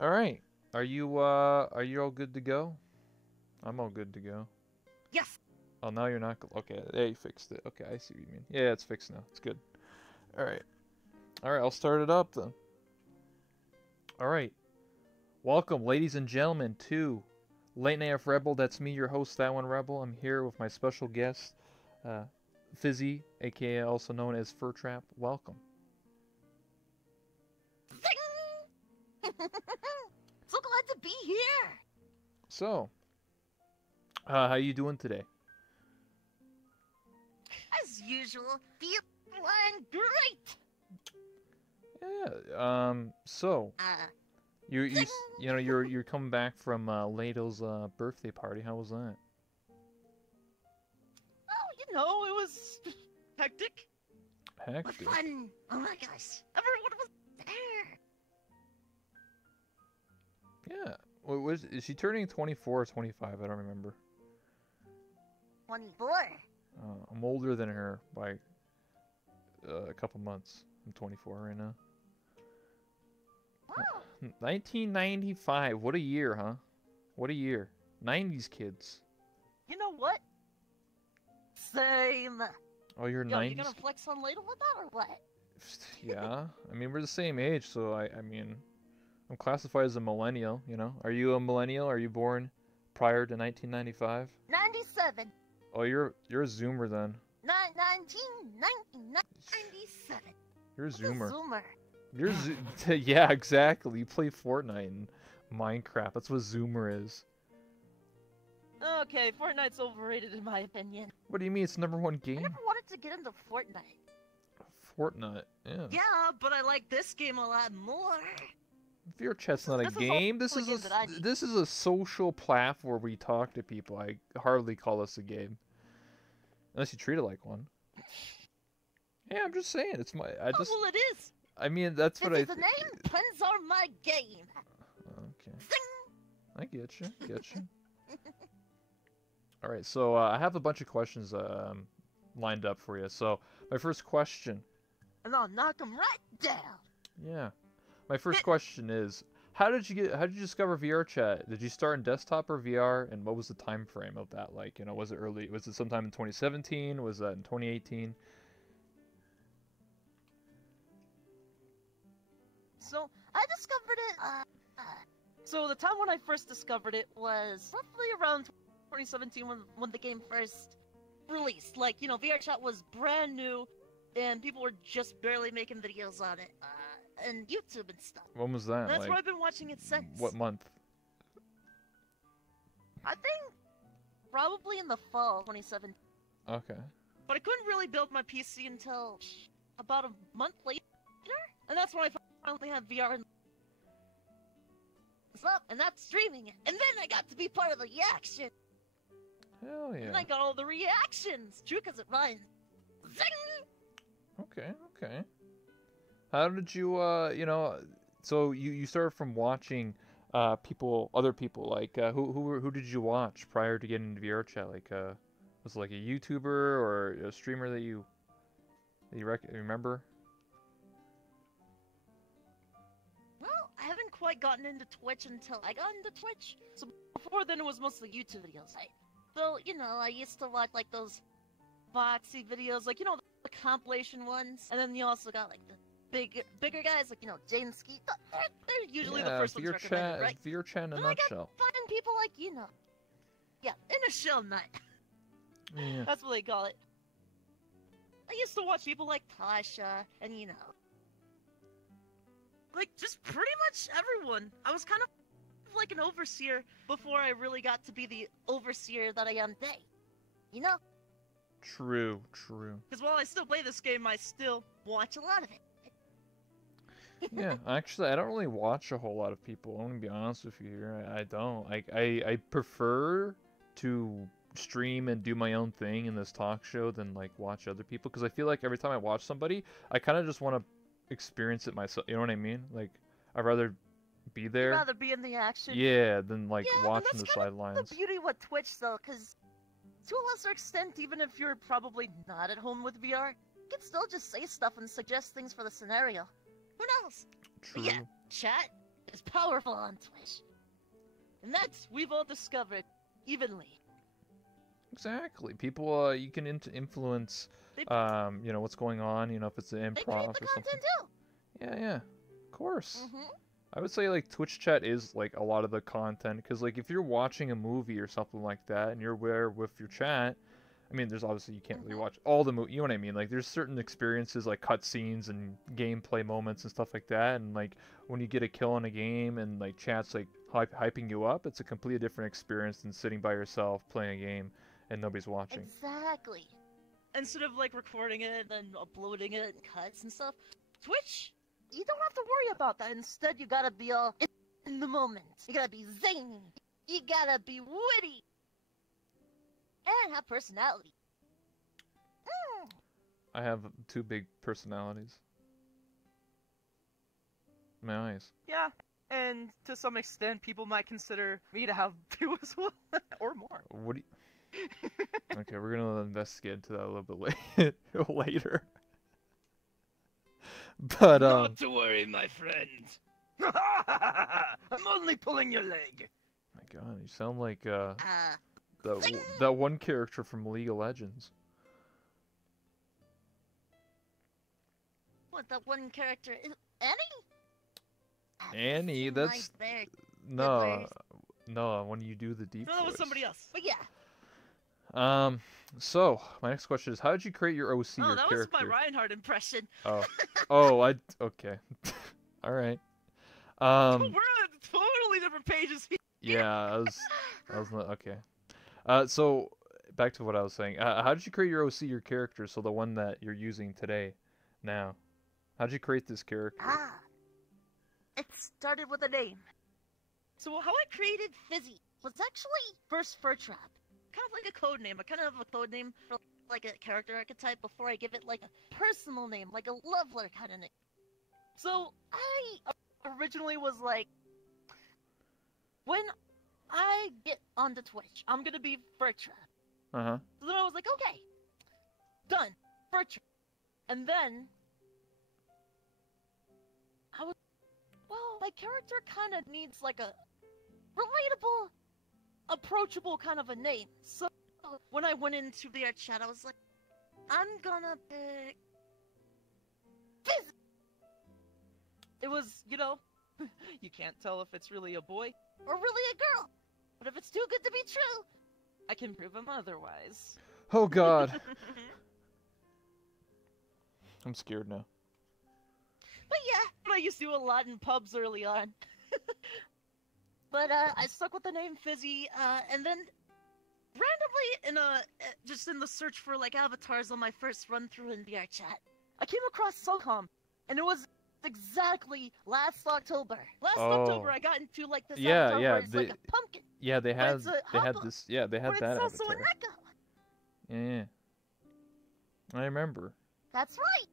All right. Are you all good to go? I'm all good to go. Yes. Oh, now you're not. Okay, there you fixed it. Okay, I see what you mean. Yeah, it's fixed now. It's good. All right. All right, I'll start it up then. All right. Welcome, ladies and gentlemen, to Late Night of Rebel. That's me, your host, That One Rebel. I'm here with my special guest, Fizzy, aka also known as Furtrap. Welcome. Zing! So glad to be here. So, how you doing today? As usual, feeling great. Yeah. So you Zing! you know you're coming back from Lado's birthday party. How was that? Oh, it was hectic. But Hectic. fun. Oh my gosh. Everyone was there. Yeah. Is she turning 24 or 25? I don't remember. 24. I'm older than her by a couple months. I'm 24 right now. Wow. 1995. What a year, huh? What a year. 90s kids. You know what? Same. Oh, you're Yo, 90s? you gonna flex on Ladle with that or what? Yeah. I mean, we're the same age, so I mean, I'm classified as a millennial, you know? Are you a millennial? Are you born prior to 1995? 97. Oh, you're a zoomer then. 1997. You're a What's a zoomer. zoomer? You're yeah, exactly. You play Fortnite and Minecraft. That's what zoomer is. Okay, Fortnite's overrated in my opinion. What do you mean? It's the #1 I game. never wanted to get into Fortnite. Fortnite. Yeah. Yeah, but I like this game a lot more. VRChat's not a This is game. all the games that I need. This is a social platform where we talk to people. I hardly call this a game, unless you treat it like one. Yeah, I'm just saying. It's my. Oh, well, it is. I mean, that's what This I. is the name. Puns are my game. Okay. Zing! I get you. Get you. All right. So I have a bunch of questions lined up for you. So my first question. And I'll knock them right down. Yeah. My first question is, how did you discover VRChat? Did you start in desktop or VR, and what was the time frame of that like? You know, was it sometime in 2017? Was that in 2018? So I discovered it. So the time when I first discovered it was roughly around 2017 when the game first released. Like, you know, VRChat was brand new, and people were just barely making videos on it, and YouTube and stuff. When was that? And that's like, where I've been watching it since. what month? I think probably in the fall of 2017. Okay. But I couldn't really build my PC until about a month later, and that's when I finally had VR and up, and that's streaming it. And then I got to be part of the reaction. Hell yeah. And I got all the reactions. True, because it rhymes. Zing! Okay. Okay. How did you you know? So you started from watching other people like who did you watch prior to getting into VRChat? Like was it like a YouTuber or a streamer that you remember? Well, I haven't quite gotten into Twitch until I got into Twitch. So before then, it was mostly YouTube videos. So, you know, I used to watch, like, those boxy videos, like, you know, the compilation ones. And then you also got, like, the bigger guys, like, you know, Jane Skeet. They're usually the first ones recommended, right? VRChat in a then nutshell. I got finding people like, you know, yeah, in a shell nut. Yeah. That's what they call it. I used to watch people like Tasha, and, you know, like, just pretty much everyone. I was kind of like an overseer before I really got to be the overseer that I am today. You know? True. True. Because while I still play this game, I still watch a lot of it. Yeah, actually, I don't really watch a whole lot of people. I'm gonna be honest with you here. I don't. I prefer to stream and do my own thing in this talk show than like watch other people, because I feel like every time I watch somebody, I kind of just want to experience it myself. You know what I mean? Like, I'd rather be there. You'd rather be in the action. Yeah, than like Yeah, watching the and that's kind of sidelines. the beauty with Twitch, though, because to a lesser extent, even if you're probably not at home with VR, you can still just say stuff and suggest things for the scenario. Who knows? True. But yeah, chat is powerful on Twitch. And that's, we've all discovered, evenly. Exactly. People, you can influence, They, you know, what's going on, you know, if it's an they improv create or the something. content too. Yeah, of course. Mm-hmm. I would say, like, Twitch chat is, like, a lot of the content, because, like, if you're watching a movie or something like that, and you're there with your chat, I mean, there's obviously, you can't really watch all the you know what I mean? Like, there's certain experiences, like, cutscenes and gameplay moments and stuff like that, and, like, when you get a kill in a game, and, like, chat's, like, hyping you up, it's a completely different experience than sitting by yourself playing a game, and nobody's watching. Exactly. Instead of, like, recording it and then uploading it and cuts and stuff, Twitch, you don't have to worry about that. Instead, you gotta be all in the moment. You gotta be zany. You gotta be witty. And have personality. I have 2 big personalities. My eyes. Yeah, and to some extent, people might consider me to have 2 as well, or more. What do you... Okay, we're gonna investigate into that a little bit later. But, Not to worry, my friend. I'm only pulling your leg. My God, you sound like, that one character from League of Legends. What, that one character? Annie? Annie, that's... No, when you do the deep No, that was voice. somebody else. But yeah. So, my next question is, how did you create your OC, Oh, your that character? was my Reinhardt impression. Oh, okay. Alright. We're on totally different pages here. Yeah, I was not, okay. So, back to what I was saying. How did you create your OC, your character, so the one that you're using today, now? How did you create this character? It started with a name. So how I created Fizzy was actually first Furtrap. Kind of like a code name. I kind of have a code name for like a character archetype before I give it like a personal name, like a Loveler kind of name. So I originally was like, when I get onto Twitch, I'm gonna be Furtrap. Uh-huh. So then I was like, okay, done, Furtrap. And then I was, well, my character kind of needs like a relatable, approachable kind of a name. So when I went into the chat, I was like, I'm gonna pick Fizz. It was, you know, You can't tell if it's really a boy. or really a girl. But if it's too good to be true, I can prove him otherwise. Oh, God. I'm scared now. but yeah, What I used to do a lot in pubs early on. but I stuck with the name Fizzy, and then randomly just in the search for like avatars on my first run through in VR chat, I came across SOCOM, and it was exactly last October. Last October, I got into like this avatar where it's like a pumpkin. Yeah, they had it's a they had hopper, this. Yeah, they had but that it's also avatar. an echo. Yeah, I remember. That's right.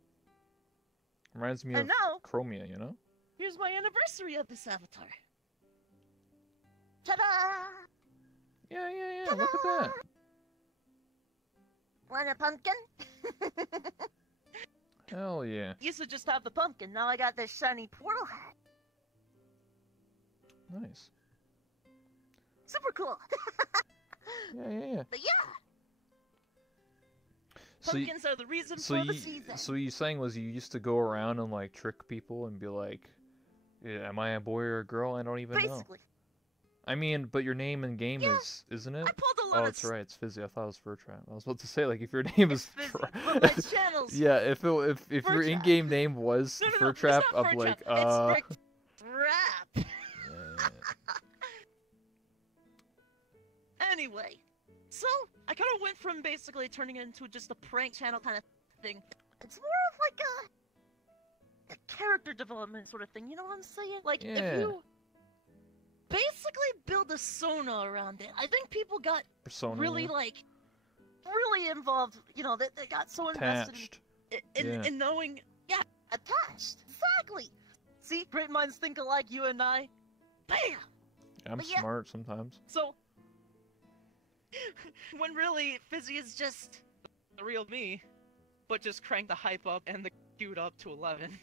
Reminds me And of now, Chromia, you know? here's my anniversary of this avatar. Ta-da! Yeah. Look at that. Want a pumpkin? Hell yeah. Used to just have the pumpkin, now I got this shiny portal hat. Nice. Super cool. Yeah. But yeah, So pumpkins are the reason for the season. So you saying was you used to go around and like trick people and be like, yeah, am I a boy or a girl? I don't even know. Basically. I mean, but your name in game is, isn't it? I pulled a lot Oh, of that's right. It's Fizzy. I thought it was Furtrap. I was about to say, like, if your name is Fizzy, Fur- but my channel's yeah, if your Furtrap. in-game name was No, it's Furtrap, not I'm Furtrap, like, it's Furtrap. yeah. Anyway, so I kind of went from basically turning it into just a prank channel kind of thing. It's more of like a character development sort of thing, you know what I'm saying? Like, Yeah. if you basically build a persona around it, I think people got Persona. really, like, really involved, you know, they got so invested Attached. in knowing, yeah, attached, exactly. See, great minds think alike, you and I. Bam! I'm but yeah. smart sometimes. So, when really, Fizzy is just the real me, but just crank the hype up and the cute up to 11.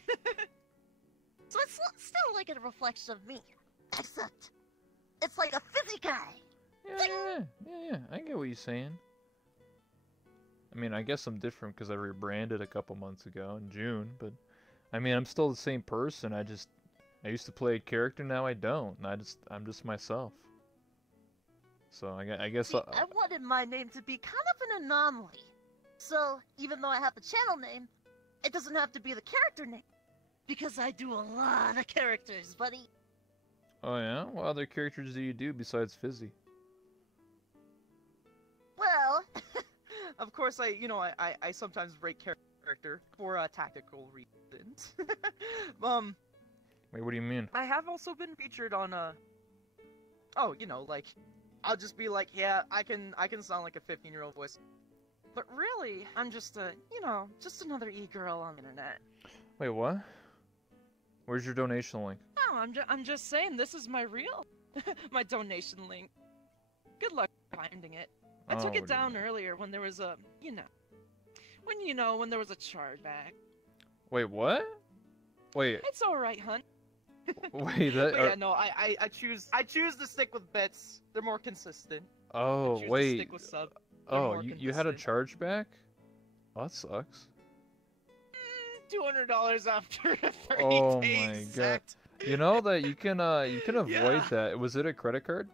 So it's still like a reflection of me. except it's like a fizzy guy. Yeah. I get what you're saying. I mean, I guess I'm different because I rebranded a couple months ago in June, but I mean, I'm still the same person. I used to play a character, now I don't. And I'm just myself. So I guess See, I wanted my name to be kind of an anomaly. So even though I have the channel name, it doesn't have to be the character name. Because I do a lot of characters, buddy. Oh yeah? What other characters do you do besides Fizzy? Well, Of course, I sometimes break character for tactical reasons. Wait, what do you mean? I have also been featured on oh, like, I'll just be like, yeah, I can sound like a 15-year-old voice. But really, I'm just just another e-girl on the internet. Wait, what? Where's your donation link? No, I'm just saying this is my real, my donation link. Good luck finding it. I took it down earlier when there was a, when there was a chargeback. Wait, what? Wait. It's all right, hun. Wait, that. But yeah, no, I choose to stick with bits. They're more consistent. Oh, I choose wait. To stick with sub. Oh, you had a chargeback? Oh, that sucks. $200 after 30 Oh days. my god. Exact. You know that you can avoid Yeah. that. Was it a credit card?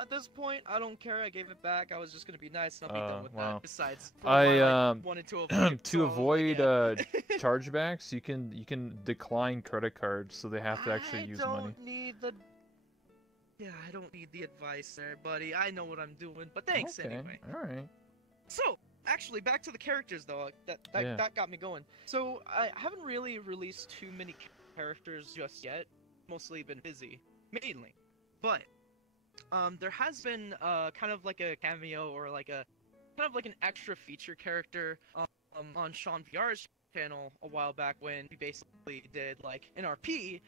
At this point, I don't care. I gave it back. I was just gonna be nice and I'll be done with wow. that. Besides, I wanted to avoid to avoid chargebacks, you can decline credit cards, so they have to actually use money. I don't need the advice there, buddy. I know what I'm doing. But thanks anyway. All right. So, actually, back to the characters though. That got me going. So I haven't really released too many characters just yet. Mostly been busy, mainly. But there has been kind of like a cameo or like a kind of like an extra feature character on Sean VR's channel a while back when he basically did like an RP,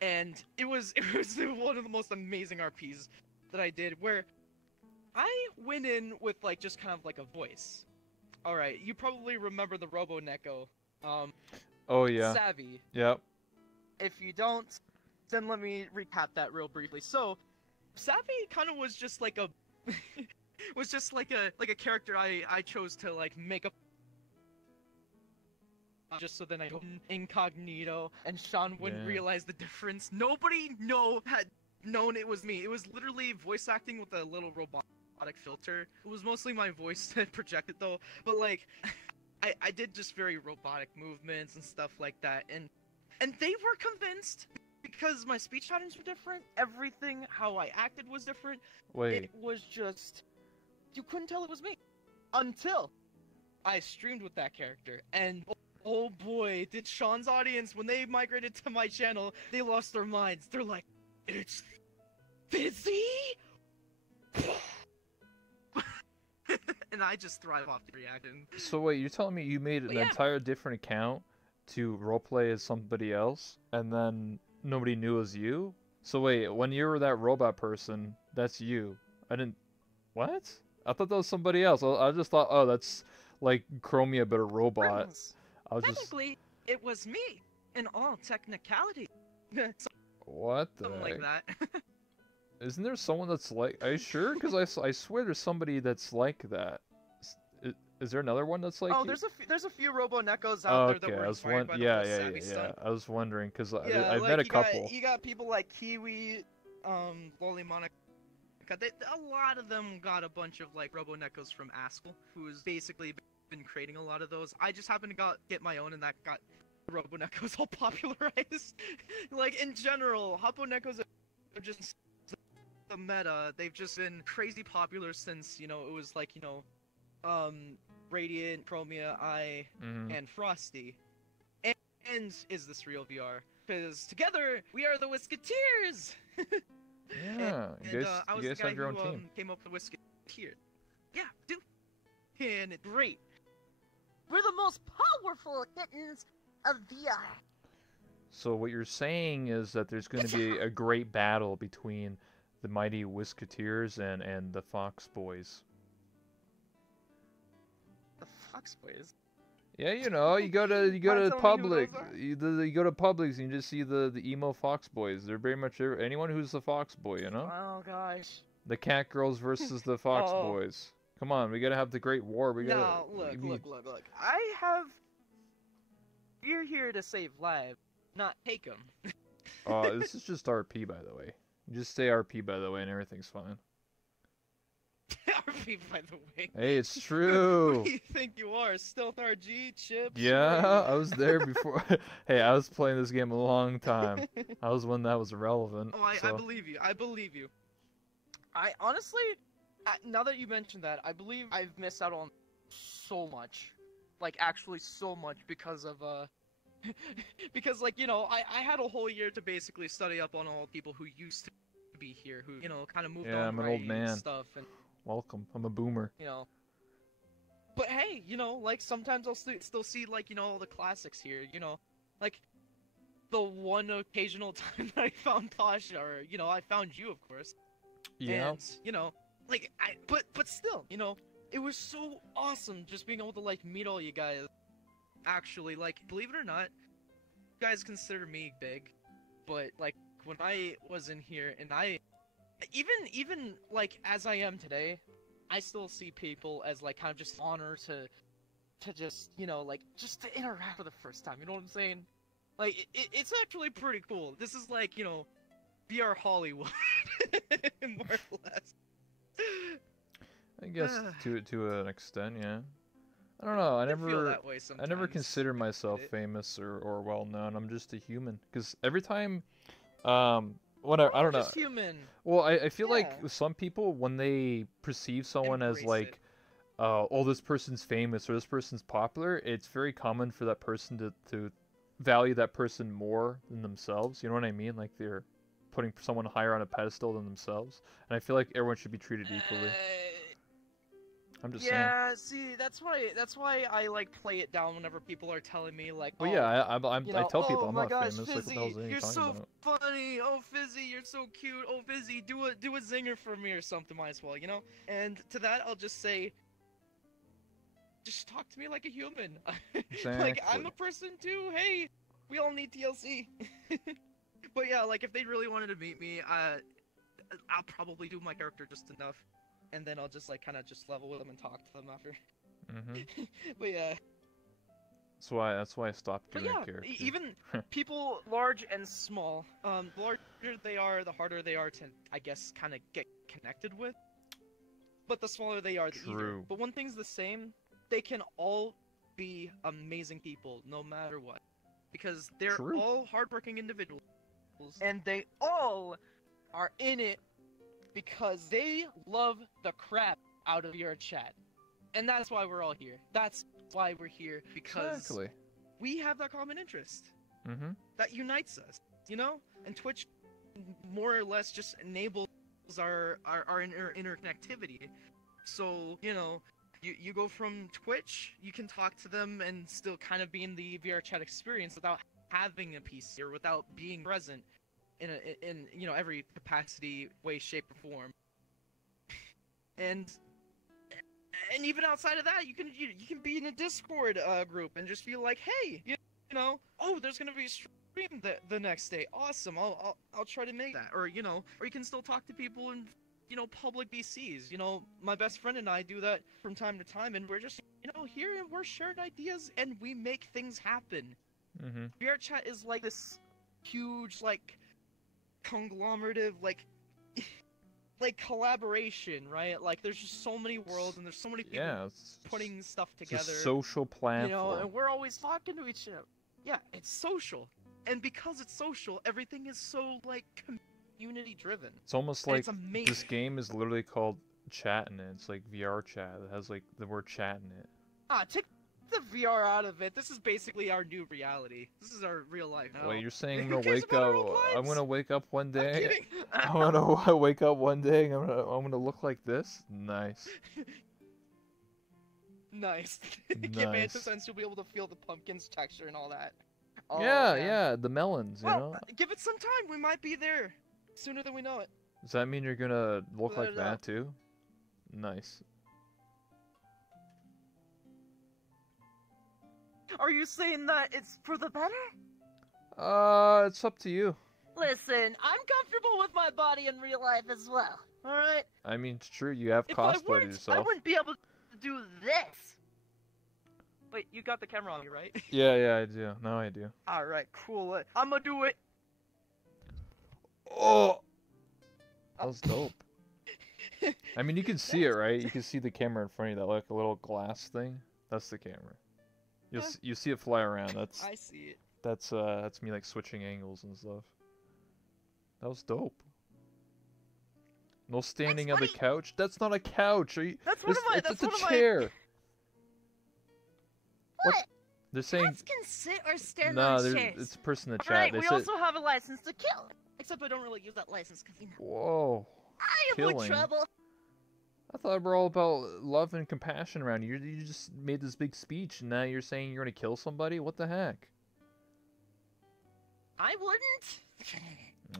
and it was one of the most amazing RPs that I did, where I went in with like just kind of like a voice. All right, you probably remember the Robo Neko. Oh yeah. Savvy. Yep. If you don't, then let me recap that real briefly. So, Savvy kind of was just like a character I chose to like make up just so then I go incognito and Sean wouldn't realize the difference. Nobody had known it was me. It was literally voice acting with a little robotic filter. It was mostly my voice that projected though, but like I did just very robotic movements and stuff like that, and they were convinced. Because my speech patterns were different, everything, how I acted was different. Wait. It was just... You couldn't tell it was me. Until I streamed with that character. And oh boy, did Sean's audience, when they migrated to my channel, they lost their minds. They're like, it's Fizzy? And I just thrive off the reaction. So wait, you're telling me you made an entire different account to roleplay as somebody else, and then nobody knew it was you? So wait, when you were that robot person, that's you. I didn't... What? I thought that was somebody else. I just thought, oh, that's like Chromia, but a robot. Technically, it was me, in all technicality. What the Something heck? like that. Isn't there someone that's like... Are you sure? Because I swear there's somebody that's like that. Is there another one that's like? Oh, you? there's a few Robo Nekos out there that Okay, were I was inspired by the yeah, whole yeah, Savvy yeah. stunt. I was wondering because Yeah, I've like, met a couple. You got people like Kiwi, Loli Monica. A lot of them got a bunch of like Robo Nekos from Askell, who's basically been creating a lot of those. I just happened to get my own, and that got Robo Nekos all popularized. Like in general, Hoppo Nekos are just the meta. They've just been crazy popular since it was like Radiant, Chromia, and Frosty. And is this real VR? Because together we are the Whisketeers. Yeah, you guys have your own team. Came up with Whisketeers. Yeah, dude. And it's great. We're the most powerful kittens of VR. So what you're saying is that there's going to be a great battle between the mighty Whisketeers and the Fox Boys. The Fox Boys? Yeah, you know, you go to Mind telling me who Publix. those are? You go to Publix and you just see the emo fox boys. They're very much anyone who's the fox boy, you know. Oh gosh. The cat girls versus the fox Oh. boys. Come on, we gotta have the great war. We gotta. No, look. I have. You're here to save lives, not take them. This is just RP, by the way. You just say RP, by the way, and everything's fine. RP, by the way. Hey, it's true. Who do you think you are? Stealth RG, Chips? Yeah, I was there before. Hey, I was playing this game a long time. I was when that was relevant. Oh, I so. believe you. I believe you. I honestly, now that you mentioned that, I believe I've missed out on so much. Like, actually so much because of, because, like, you know, I had a whole year to basically study up on all the people who used to be here, who, you know, kind of moved on. Yeah, I'm an old man. And stuff, and, Welcome. I'm a boomer. you know. But hey, you know, like, sometimes I'll still see, like, you know, all the classics here, you know. Like, the one occasional time that I found Tasha, or, you know, I found you, of course. Yeah. And, you know, like, but still, you know, it was so awesome just being able to, like, meet all you guys. Actually, like, believe it or not, you guys consider me big, but, like, when I was in here, and even, like, as I am today, I still see people as, like, kind of just honor to just, you know, like, just to interact for the first time, you know what I'm saying? Like, it's actually pretty cool. This is, like, you know, VR Hollywood, more or less. I guess to an extent, yeah. I don't know. I feel that way sometimes. never consider myself famous or well known. I'm just a human. Because every time, whatever, I don't know. Just human. Well, I feel like Yeah. some people, when they perceive someone as Embrace like, it. oh, this person's famous or this person's popular, it's very common for that person to value that person more than themselves. You know what I mean? Like they're putting someone higher on a pedestal than themselves. And I feel like everyone should be treated equally. I'm just saying. Yeah, see, that's why I like play it down whenever people are telling me like, Well, oh, yeah, you I know, tell people oh I'm my not gosh, famous. Fizzy, Like, what the hell is you're talking so about? funny. Oh, Fizzy, you're so cute. Oh, Fizzy, do a zinger for me or something, might as well, you know. And to that, I'll just say, just talk to me like a human. Like I'm Exactly. a person too. Hey, we all need TLC. But yeah, like if they really wanted to meet me, I'll probably do my character just enough, and then I'll just like kind of just level with them and talk to them after. But yeah. That's why I stopped But doing yeah, characters. even people large and small, the larger they are, the harder they are to, I guess, kind of get connected with. But the smaller they are, the easier. True. But one thing's the same, they can all be amazing people, no matter what. Because they're True. all hardworking individuals, and they all are in it because they love the crap out of your chat. And that's why we're all here. That's why we're here, because Exactly. we have that common interest Mm-hmm. that unites us, you know? And Twitch more or less just enables our interconnectivity. So, you know, you go from Twitch, you can talk to them and still kind of be in the VR chat experience without having a PC or without being present in you know, every capacity, way, shape, or form. And even outside of that, you can be in a Discord group and just feel like, hey, you know, oh, there's gonna be a stream the next day. Awesome, I'll try to make that. Or you know, or you can still talk to people in, you know, public BCs. You know, my best friend and I do that from time to time, and we're just, you know, here and we're sharing ideas and we make things happen. Mm-hmm. VR chat is like this huge like conglomerative like collaboration, right? Like there's just so many worlds and there's so many people It's putting stuff it's together. a social platform. You know, and we're always talking to each other. Yeah, it's social. And because it's social, everything is so like community driven. It's almost And like it's amazing. this game is literally called chat in it. It's like VR chat. It has like the word chat in it. Take the VR out of it. This is basically our new reality. This is our real life now. Wait, you're saying I'm Who gonna cares wake about our up? old I'm lives? gonna wake up one I'm day. kidding. I'm gonna wake up one day. And I'm gonna look like this. Nice. Nice. Give Nice. Antisense, you'll be able to feel the pumpkin's texture and all that. Oh, Yeah, man. yeah. The melons. You Well, know. give it some time. We might be there sooner than we know it. Does that mean you're gonna look Without like a doubt. that too? Nice. Are you saying that it's for the better? It's up to you. Listen, I'm comfortable with my body in real life as well. All right. I mean, it's true. You have If I cosplayed weren't, yourself. I wouldn't be able to do this. Wait, you got the camera on me, right? Yeah, I do. Now I do. All right, cool. I'm gonna do it. Oh, that was dope. I mean, you can see it, right? You can see the camera in front of you, that like a little glass thing. That's the camera. You see it fly around. That's I see it. that's me like switching angles and stuff. That was dope. No standing on the couch. That's not a couch. Are you? That's one of my. It's That's a one of my. chair. What? They're saying. Cats can sit or stand No, on chairs. it's a person in the chat. Alright, They we said. also have a license to kill. Except I don't really use that license because Whoa. I avoid Killing. trouble. I thought we're all about love and compassion around here. You just made this big speech, and now you're saying you're gonna kill somebody? What the heck? I wouldn't.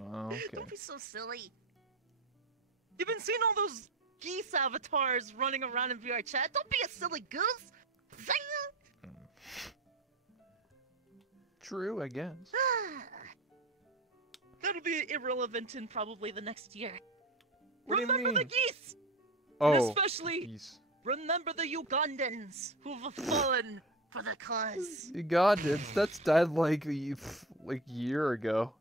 Oh, okay. Don't be so silly. you've been seeing all those. Geese avatars running around in VR chat. Don't be a silly goose. Zing! True, I guess. That'll be irrelevant in probably the next year. What do you Remember the mean? geese, Oh, and especially geez. remember the Ugandans who've fallen for the cause. You got it. That's died like a year ago.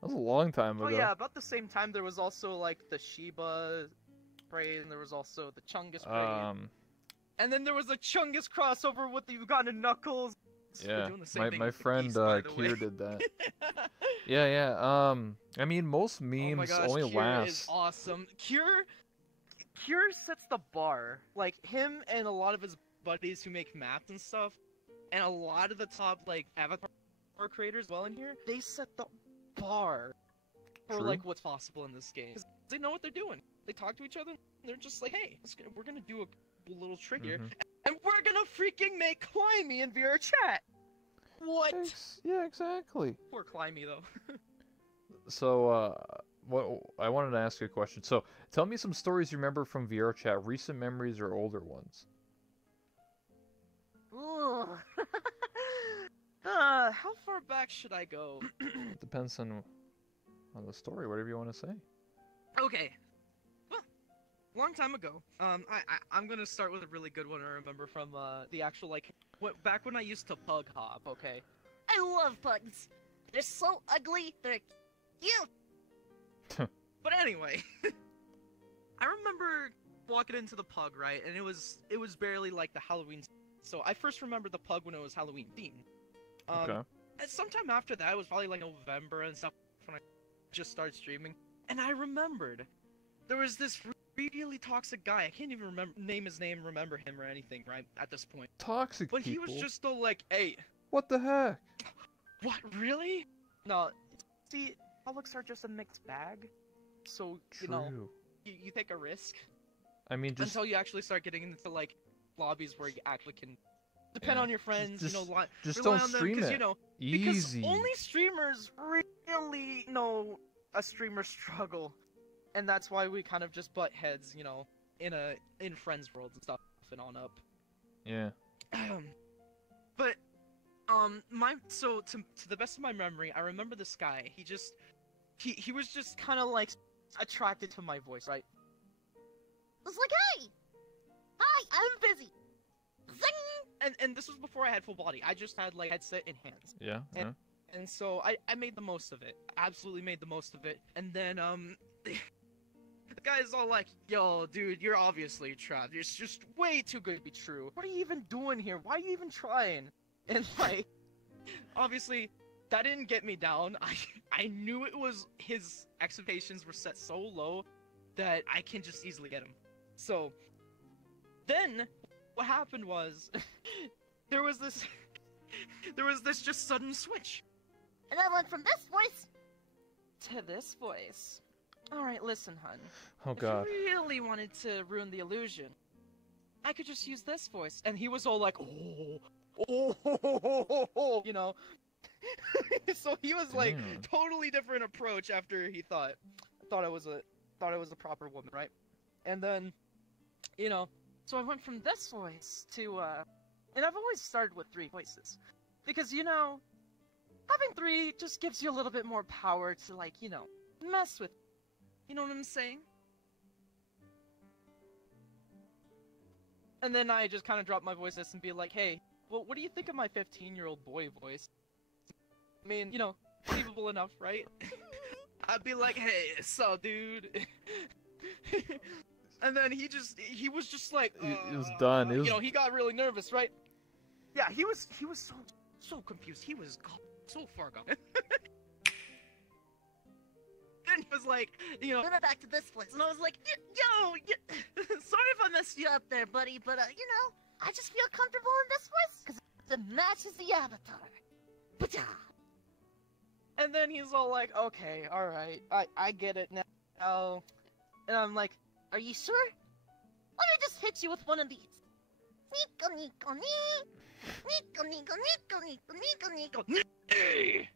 That was a long time ago. Oh yeah, about the same time there was also like the Shiba raid, and there was also the Chungus raid. And then there was a Chungus crossover with the Ugandan Knuckles. We're Yeah, doing the same thing my with the friend geese, by the way. Kier did that. Yeah. I mean, most memes oh my gosh, only Kier last. is awesome. Kier sets the bar. Like him and a lot of his buddies who make maps and stuff, and a lot of the top like avatar creators well in here, they set the bar for True. like what's possible in this game. 'Cause they know what they're doing. They talk to each other, and they're just like, hey, we're gonna do a cool little trick here, and we're gonna freaking make Climby in VR chat. What? Yeah, exactly. Poor Climby though. So, what I wanted to ask you a question. So, tell me some stories you remember from VR chat, recent memories or older ones. Ooh. How far back should I go? It depends on the story, whatever you want to say. Okay. Well, long time ago. I'm gonna start with a really good one I remember from the actual back when I used to pug hop. Okay. I love pugs. They're so ugly. They're cute. But anyway, I remember walking into the pug, right, and it was barely like the Halloween. So I first remember the pug when it was Halloween themed. Okay. And sometime after that, it was probably like November and stuff when I just started streaming. And I remembered there was this really toxic guy. I can't even name his name, remember him or anything, right? At this point. Toxic But people. he was just still like, hey. What the heck? What, really? No, see, publics are just a mixed bag. So, you know, you take a risk. I mean, just... Until you actually start getting into, like, lobbies where you actually can depend on your friends, just, you know, just rely don't on them, stream it. You know, Easy. because only streamers really know a streamer's struggle. And that's why we kind of just butt heads, you know, in friends worlds and stuff and on up. Yeah. But to the best of my memory, I remember this guy. He was just kind of like attracted to my voice, right? I was like, hey, hi, I'm busy. Zing! And this was before I had full body. I just had like headset in hands. Yeah. And so I made the most of it. Absolutely made the most of it. And then the guy's all like, yo, dude, you're obviously trapped. It's just way too good to be true. What are you even doing here? Why are you even trying? And like, obviously, that didn't get me down. I knew it was his expectations were set so low that I can just easily get him. So then what happened was there was this just sudden switch. And I went from this voice to this voice. Alright, listen, hun. Oh god. If you really wanted to ruin the illusion, I could just use this voice. And he was all like, oh, you know. So he was like, totally different approach after he thought it was a proper woman, right? And then, you know, so I went from this voice to And I've always started with 3 voices. Because, you know, having 3 just gives you a little bit more power to, like, you know, mess with. You know what I'm saying? And then I just kind of drop my voice and be like, hey, well, what do you think of my 15-year-old boy voice? I mean, you know, believable enough, right? I'd be like, hey, so dude. And then he was just like, it was done. It was... You know, he got really nervous, right? Yeah, he was so confused. He was so far gone. And he was like, you know, Then I'm back to this place, and I was like, yo, sorry if I messed you up there, buddy, but, you know, I just feel comfortable in this place, because it matches the avatar. Ba-cha! And then he's all like, okay, alright, I get it now. And I'm like, are you sure? Let me just hit you with one of these. Nico, Nico, Nico, Nico, Nico, Nico, Nico, Nico.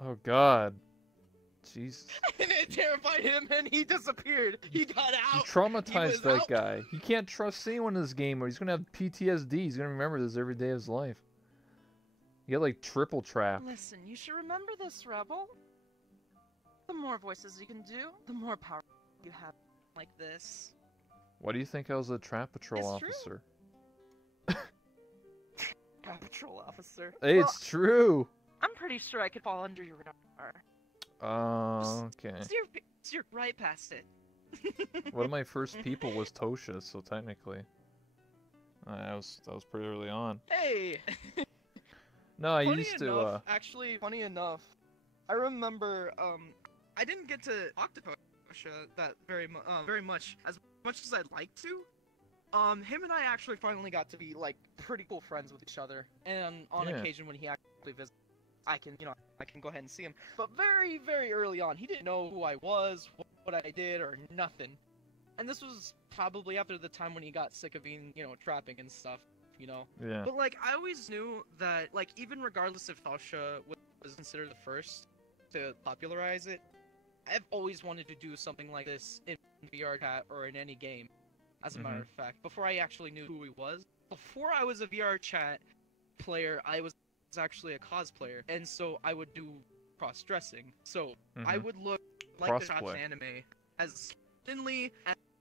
Oh god. Jesus. And it terrified him, and he disappeared. He got out. You traumatized that out. guy. He can't trust anyone in this game, or he's gonna have PTSD. He's gonna remember this every day of his life. You get like triple trapped. Listen, you should remember this, Rebel. The more voices you can do, the more power you have. Like this. Why do you think I was a trap patrol It's true. officer? Patrol officer. Hey, Well, it's true. I'm pretty sure I could fall under your radar. Okay. So you're right past it. One of my first people was Tosha, so technically, that was pretty early on. Hey. No, I Funny used to. enough, actually, funny enough, I remember I didn't get to talk to Tosha that very much as I'd like to. Him and I actually finally got to be like pretty cool friends with each other, and on occasion when he actually visits, I can go ahead and see him. But very, very early on, he didn't know who I was, what I did, or nothing. And this was probably after the time when he got sick of being, you know, trapping and stuff, you know. Yeah. But like, I always knew that, like, even regardless if Tosha was considered the first to popularize it, I've always wanted to do something like this in VR chat or in any game. As a matter of fact, before I actually knew who he was, before I was a VR chat player, I was actually a cosplayer, and so I would do cross-dressing. So I would look like the Shots anime as thinly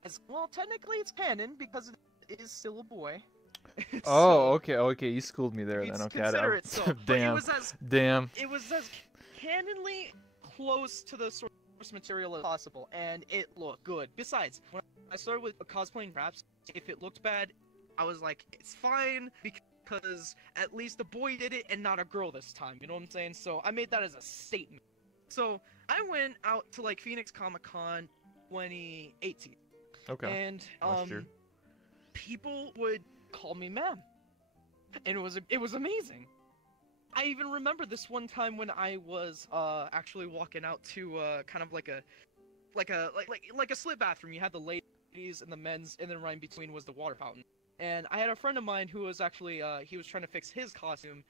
as well. Technically, it's canon because it is still a boy. Oh, okay. You schooled me there then. Okay, consider it so. Damn. It was as canonly close to the source material as possible, and it looked good. Besides, when I started with cosplaying raps, if it looked bad, I was like, it's fine, because at least the boy did it and not a girl this time, you know what I'm saying? So I made that as a statement. So I went out to like Phoenix Comic-Con 2018. Okay. And people would call me ma'am. And it was amazing. I even remember this one time when I was actually walking out to kind of like a slip bathroom. You had the ladies and the men's, and then right in between was the water fountain. And I had a friend of mine who was actually he was trying to fix his costume,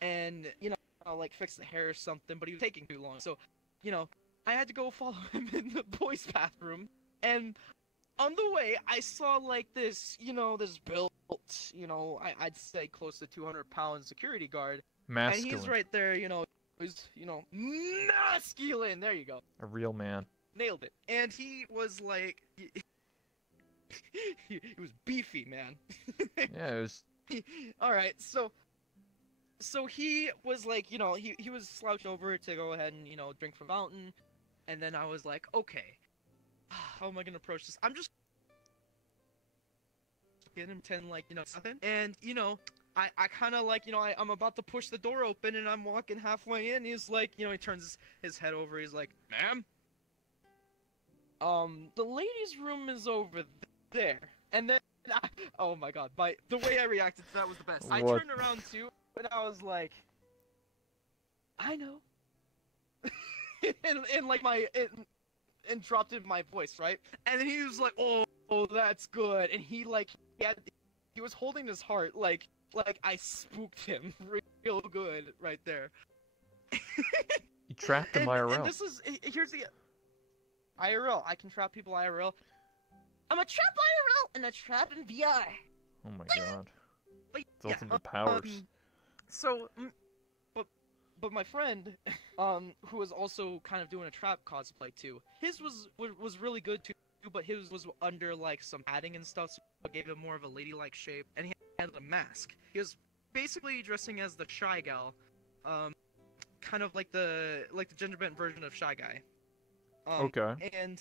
and you know, like fix the hair or something, but he was taking too long. So, you know, I had to go follow him in the boys' bathroom, and on the way I saw like this, you know, this built, you know, I'd say close to 200 pound security guard. Masculine. And he's right there, you know, he's, you know, masculine. There you go. A real man. Nailed it. And he was like, he was beefy, man. Yeah, it was. All right, so he was like, you know, he was slouched over to go ahead and, you know, drink from fountain, and then I was like, okay, how am I gonna approach this? I'm just get him 10, like, you know, something, and you know. I kind of like, you know, I'm about to push the door open, and I'm walking halfway in. He's like, you know, he turns his head over. He's like, ma'am? The ladies' room is over there. And then, oh my god, the way I reacted to that was the best. I turned around too, and I was like, I know. and like and dropped in my voice, right? And then he was like, oh, that's good. And he like, he was holding his heart, like I spooked him real good right there. You trapped him IRL. And this is, here's the IRL. I can trap people IRL. I'm a trap IRL and a trap in VR. Oh my god. But The yeah, ultimate powers. So, but my friend, who was also kind of doing a trap cosplay too, his was really good too, but his was under like some padding and stuff, so it gave him more of a ladylike shape, and he had a mask. He was basically dressing as the Shy Gal, kind of like the gender bent version of Shy Guy. Okay. And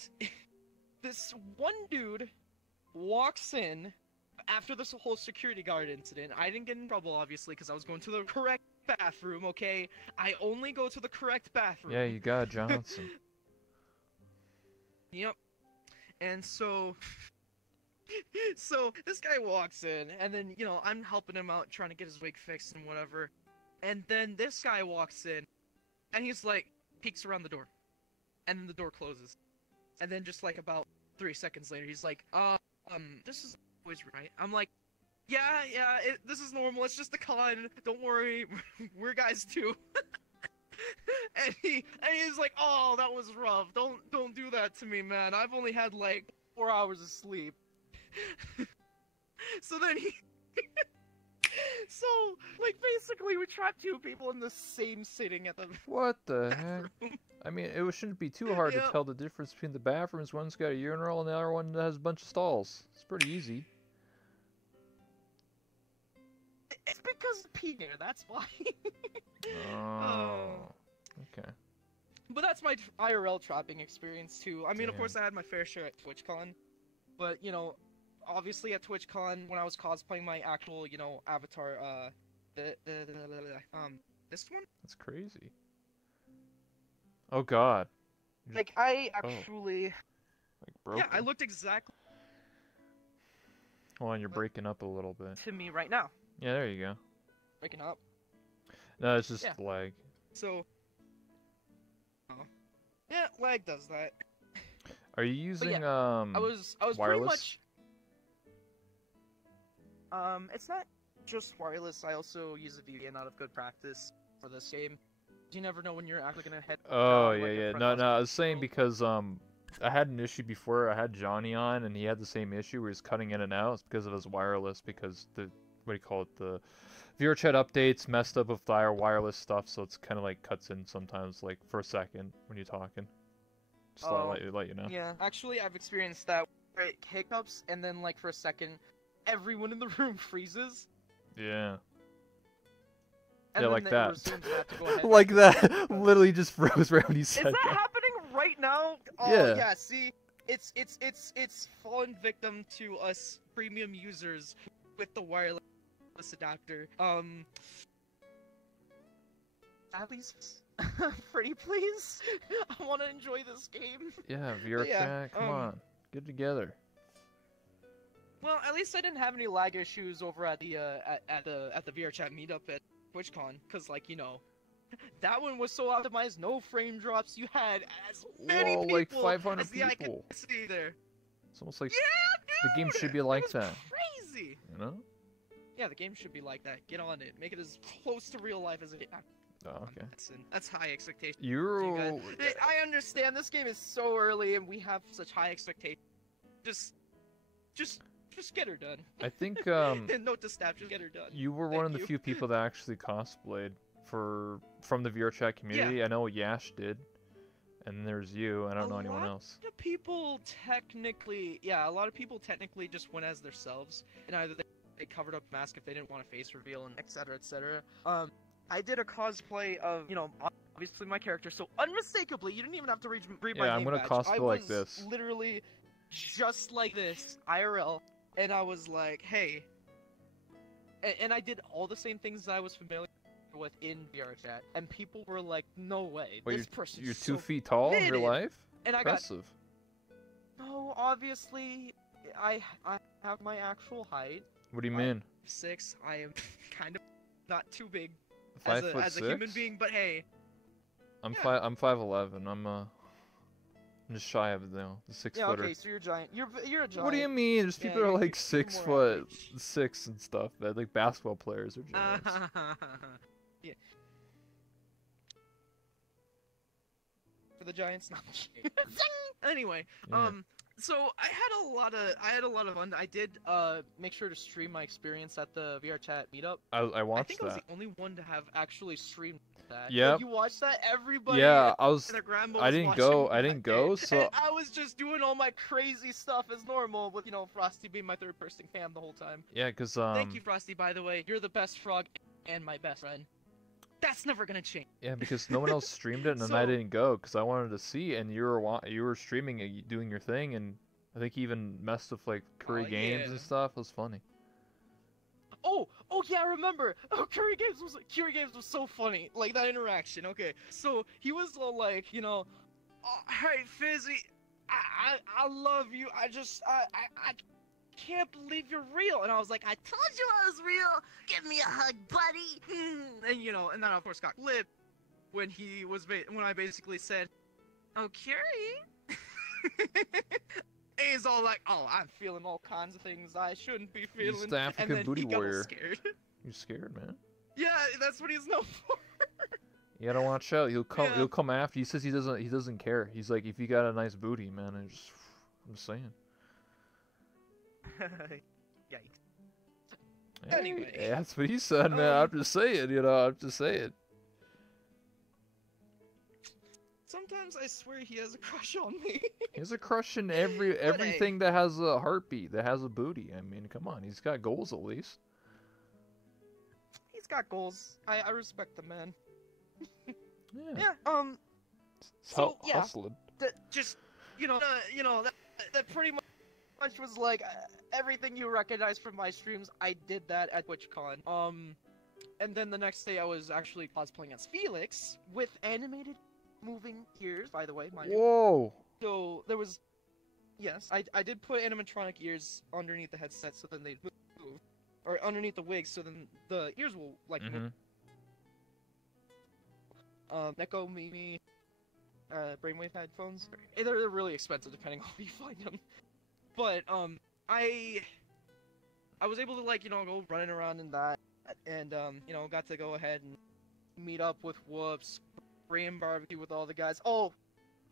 this one dude walks in after this whole security guard incident. I didn't get in trouble, obviously, because I was going to the correct bathroom, okay? I only go to the correct bathroom. Yeah, you got Johnson. Yep. And so... so, this guy walks in, and then, you know, I'm helping him out, trying to get his wig fixed and whatever. And then this guy walks in, and he's like, peeks around the door. And then the door closes. And then just like about 3 seconds later, he's like, this is always right. I'm like, yeah, this is normal. It's just a con. Don't worry, we're guys too. and he's like, oh, that was rough. Don't do that to me, man. I've only had like 4 hours of sleep. So then he. So, like, basically, we trapped 2 people in the same sitting at the. What the heck? I mean, it shouldn't be too hard to Yep. tell the difference between the bathrooms. One's got a urinal and the other one has a bunch of stalls. It's pretty easy. It's because of pee there, that's why. Oh. Okay. But that's my IRL trapping experience too. I mean, of Damn. course, I had my fair share at TwitchCon, but you know, obviously at TwitchCon when I was cosplaying my actual, you know, avatar, this one. That's crazy. Oh God. Like I Oh. actually, Like broken. yeah, I looked exactly Hold on, you're breaking up a little bit. to me right now. Yeah, there you go. Breaking up. No, it's just Yeah. lag. So, yeah, lag does that. Are you using I was pretty wireless? much. It's not just wireless. I also use a VPN out of good practice for this game. You never know when you're actually gonna head. Oh down, yeah, like, a yeah. friend No, house. no. I was saying because I had an issue before. I had Johnny on, and he had the same issue where he's cutting in and out. It's because of his wireless. Because the what do you call it? The VRChat updates messed up with our wireless stuff, so it's kind of like cuts in sometimes, like for a second when you're talking. Just Oh, let you know. Yeah, actually, I've experienced that. Where it hiccups, and then like for a second, everyone in the room freezes. Yeah. And Yeah, then like it that. resumes and I have to go ahead Like and- that. Literally just froze right when he Is said that that. happening right now? Oh, Yeah. yeah. See, it's fallen victim to us premium users with the wireless adapter. At least, pretty please. I want to enjoy this game. Yeah, VRChat. yeah, Come on, get it together. Well, at least I didn't have any lag issues over at the at the VRChat meetup at TwitchCon, cause like you know, that one was so optimized, no frame drops. You had as many Whoa, people like 500 as the eye could people. see there. It's almost like Yeah, the game dude! should be It like was that. Crazy. You know? Yeah, the game should be like that. Get on it. Make it as close to real life as it can. Oh, okay. That's high expectations. You're. I understand this game is so early and we have such high expectations. Just get her done. I think Note to staff, just get her done. you were Thank one of the you. few people that actually cosplayed from the VRChat community. I know Yash did, and there's you. I don't know anyone else. A lot of people technically just went as themselves, and either they covered up mask if they didn't want a face reveal, and etc. etc. I did a cosplay of, you know, obviously my character, so unmistakably, you didn't even have to read my Yeah, name I'm gonna badge. cosplay I like was this. literally just like this, IRL, and I was like, hey, and I did all the same things that I was familiar with in VRChat, and people were like, no way, Wait, this person You're so 2 feet tall in real fitted. life? And I got Impressive. no, obviously, I have my actual height. What do you I'm mean? 6. I am kind of not too big 5'6"? as a human being, but hey, I'm yeah. I'm 5'11". I'm just shy of the 6 yeah, footer. okay, so you're giant. You're a giant. What do you mean? There's Yeah, people that are you're like 6'6" more average. and stuff. That like basketball players are giants. Yeah. For the Giants, not anyway. Yeah. So I had a lot of fun. I did make sure to stream my experience at the VR chat meetup. I I watched think that. I was the only one to have actually streamed that. Yep. You watched that? Everybody Yeah, I was. and their grandma I was didn't watching go. I my didn't go. day. So And I was just doing all my crazy stuff as normal with, you know, Frosty being my third person cam the whole time. yeah, cause Thank you, Frosty, by the way. You're the best frog and my best friend. That's never gonna change. yeah, because no one else streamed it, and then I So- didn't go because I wanted to see, and you were streaming it, doing your thing, and I think you even messed with like Curry Games yeah. and stuff. It was funny. Oh yeah, I remember. Oh, Curry Games was so funny. Like that interaction. Okay, so he was all like, you know, oh, hey Fizzy, I love you. I can't believe you're real. And I was like, I told you I was real. Give me a hug, buddy. And you know, and then of course got clipped when when I basically said, okay. And he's all like, oh, I'm feeling all kinds of things I shouldn't be feeling. He's the African and then booty he got all warrior. scared. You're scared, man. Yeah, that's what he's known for. You gotta watch out. He'll come. Yeah. He'll come after. He says he doesn't care. He's like, if you got a nice booty, man. I'm just saying. Yikes. Hey, Anyway. yeah, that's what he said, man. I'm just saying. You know, I'm just saying. Sometimes I swear he has a crush on me. He has a crush in everything that has a heartbeat, that has a booty. I mean, come on. He's got goals at least. He's got goals. I respect the man. Yeah. Yeah. So yeah, Hustling. just that pretty much was like everything you recognize from my streams. I did that at TwitchCon. And then the next day I was actually cosplaying as Felix with animated moving ears. By the way, mind you. Whoa. So there was, yes, I did put animatronic ears underneath the headset so then they'd move, or underneath the wig so then the ears will like move. Neko Mimi, brainwave headphones. They're really expensive depending on where you find them. But I was able to like go running around in that, and got to go ahead and meet up with Whoops, Korean barbecue with all the guys. Oh,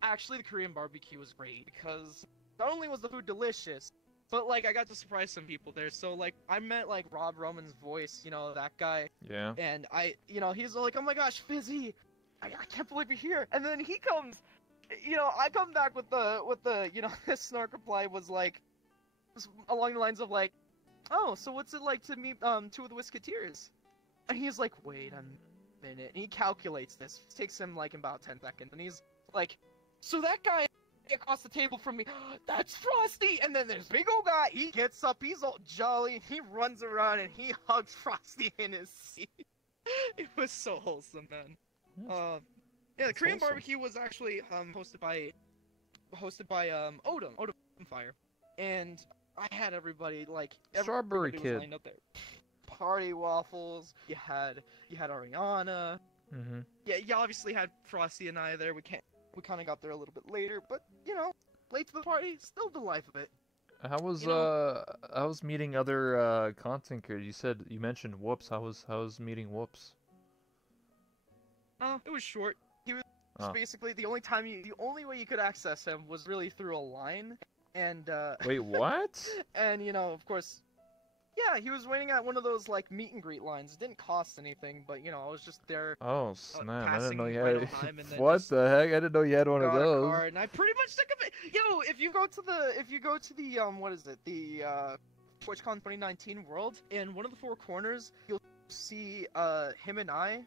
actually, the Korean barbecue was great because not only was the food delicious, but like I got to surprise some people there. So like I met like Rob Roman's voice, that guy. Yeah. And he's like, oh my gosh, Fizzy, I can't believe you're here. And then he comes, I come back with the his snark reply was like, along the lines of like, oh, so what's it like to meet two of the Whisketeers? And he's like, wait a minute. And he calculates this. It takes him like about 10 seconds. And he's like, so that guy across the table from me, that's Frosty. And then there's big old guy. He gets up. He's all jolly. And he runs around and he hugs Frosty in his seat. It was so wholesome, man. Yeah, the Korean barbecue was actually hosted by Odom Fire, and I had everybody like Strawberry everybody Kid. was lined up there. Party waffles. You had Ariana. Mm-hmm. Yeah, you obviously had Frosty and I there. We kind of got there a little bit later, but late to the party, still the life of it. How was meeting other content creators? You mentioned Whoops. How was meeting Whoops? It was short. He was Oh. basically the only way you could access him was really through a line, and Wait, what? and of course, yeah, he was waiting at one of those like meet and greet lines. It didn't cost anything, but I was just there. Oh snap! I didn't know you passing had. time and then What just the heck? I didn't know you had one of got a those. card, and I pretty much took a bit. If you go to the what is it, the TwitchCon 2019 World, in one of the four corners, you'll see him and I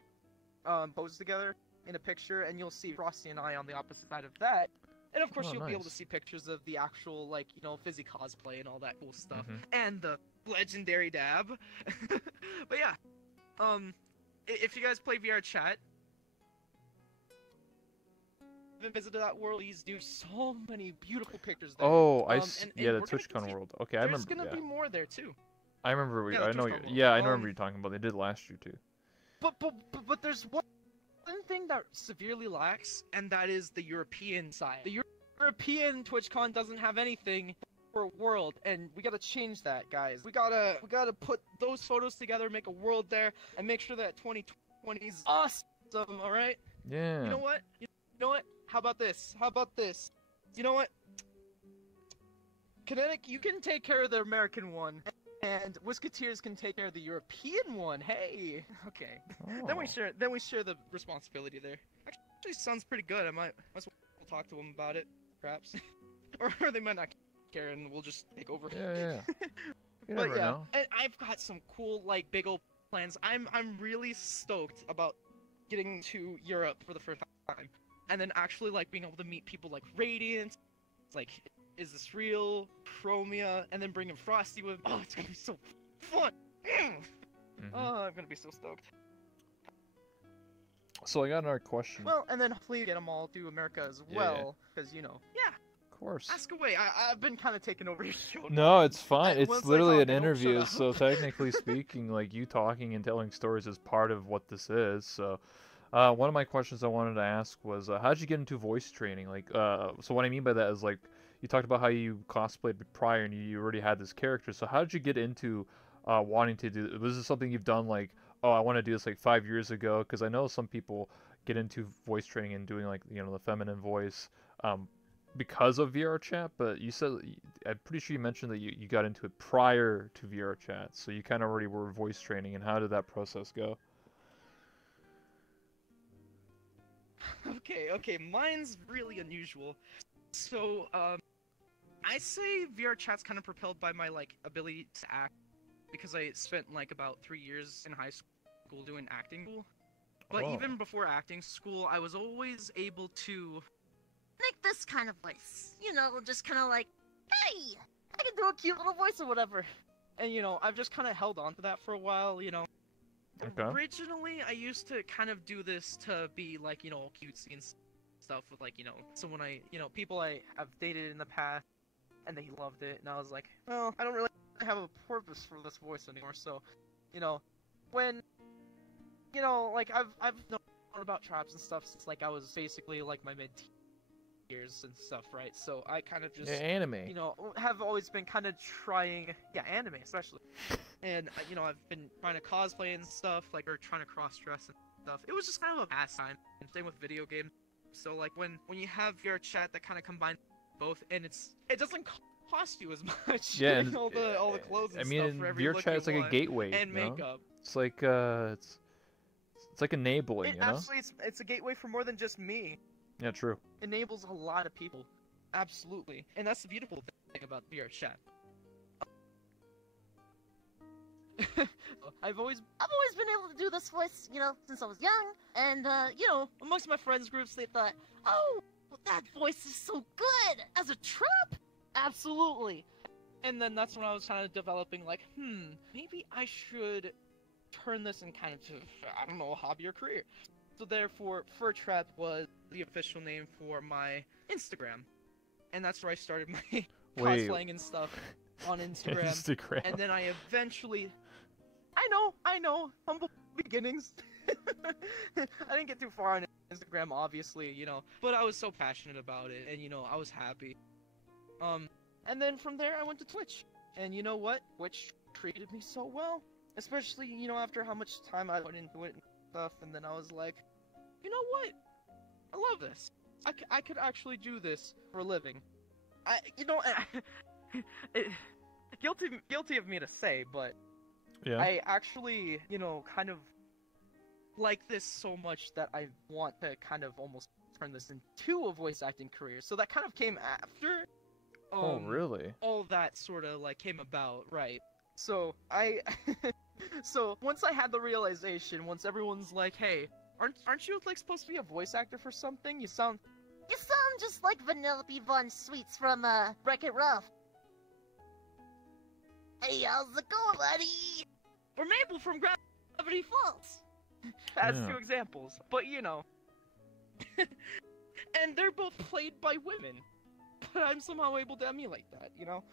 posed together in a picture, and you'll see Frosty and I on the opposite side of that. And of course, Oh, you'll be able to nice. see pictures of the actual, like, Fizzy cosplay and all that cool stuff. Mhm. And the legendary dab. But yeah, if you guys play VR chat, haven't visited that world, please do. So many beautiful pictures there. Oh, and yeah, the we're gonna TwitchCon continue- world. Okay, I There's remember. gonna Yeah. be more there too. I remember. Yeah, the I know. TwitchCon world. Yeah, I know what you're talking about. They did last year too. But there's one thing that severely lacks, and that is the European side. The European TwitchCon doesn't have anything for a world, and we gotta change that, guys. We gotta put those photos together, make a world there, and make sure that 2020 is awesome. All right? Yeah. You know what? You know what? How about this? You know what? Kinetic, you can take care of the American one, and Whisketeers can take care of the European one. Hey, okay. Oh. Then we share the responsibility there. Actually, sounds pretty good. I might as well talk to them about it, perhaps, or they might not care, and we'll just take over. Yeah. You But never yeah, know. and I've got some cool, like, big old plans. I'm really stoked about getting to Europe for the first time, and then actually like being able to meet people like Radiant, like, is this real? Chromia, and then bringing Frosty with. Oh, it's gonna be so fun. Oh, I'm gonna be so stoked. So I got another question. Well, and then hopefully get them all to America as well, because yeah. Of course. Ask away. I've been kind of taking over your show. No, it's fine. Once It's I literally talk, an I don't interview, shut so up. technically speaking, like, you talking and telling stories is part of what this is. So, one of my questions I wanted to ask was, how did you get into voice training? Like, so what I mean by that is, like, you talked about how you cosplayed prior and you already had this character. So how did you get into wanting to do? Was this something you've done, like, oh, I want to do this like 5 years ago? Because I know some people get into voice training and doing, like, you know, the feminine voice because of VR chat, but you said, I'm pretty sure you mentioned that you got into it prior to VR chat, so you kind of already were voice training. And how did that process go? Okay, mine's really unusual. So, I say VR chat's kind of propelled by my, like, ability to act, because I spent, like, about 3 years in high school doing acting school. But Oh. even before acting school, I was always able to Make this kind of voice. You know, just kind of like, hey, I can do a cute little voice or whatever. And, you know, I've just kind of held on to that for a while, you know. Okay. Originally, I used to kind of do this to be, like, you know, cutesy and stuff with, like, you know, someone people I have dated in the past, and they loved it, and I was like, well, I don't really have a purpose for this voice anymore, so, you know, when, you know, like, I've known about traps and stuff since, like, I was basically, like, my mid-teen years and stuff, right? So I kind of just, Yeah, anime. you know, have always been kind of trying, yeah, anime especially, and you know, I've been trying to cosplay and stuff, like, or trying to cross-dress and stuff. It was just kind of a pastime. And same with video games. So like when you have your chat that kind of combines both, and it doesn't cost you as much. Yeah, getting all the clothes and I mean, stuff in for every VR look chat, you it's like a want, gateway, and you know? makeup. It's like it's like enabling, you know? Actually, it's a gateway for more than just me. Yeah, true. Enables a lot of people. Absolutely. And that's the beautiful thing about VR chat. I've always been able to do this voice, you know, since I was young. And, you know, amongst my friends groups, they thought, oh, that voice is so good as a trap. absolutely. And then that's when I was kind of developing, like, maybe I should turn this in kind of, I don't know, a hobby or career. So therefore, Furtrap was the official name for my Instagram. And that's where I started my cosplaying and stuff on Instagram. Instagram. And then I eventually... I know, humble beginnings. I didn't get too far on Instagram, obviously, you know, but I was so passionate about it, and, you know, I was happy. And then from there, I went to Twitch. And you know what? Twitch treated me so well. Especially, you know, after how much time I put into it and stuff, and then I was like, you know what? I love this. I could actually do this for a living. Guilty of me to say, but Yeah. I actually, you know, kind of like this so much that I want to kind of almost turn this into a voice acting career. So that kind of came after. Oh, really? All that sort of like came about, right? So so once I had the realization, once everyone's like, "Hey, aren't you like supposed to be a voice actor for something? You sound just like Vanellope Von Sweets from, Wreck-It Ralph. Hey, how's it going, buddy? or Mabel from Gravity Falls." As Yeah. two examples, but you know, and they're both played by women, but I'm somehow able to emulate that, you know.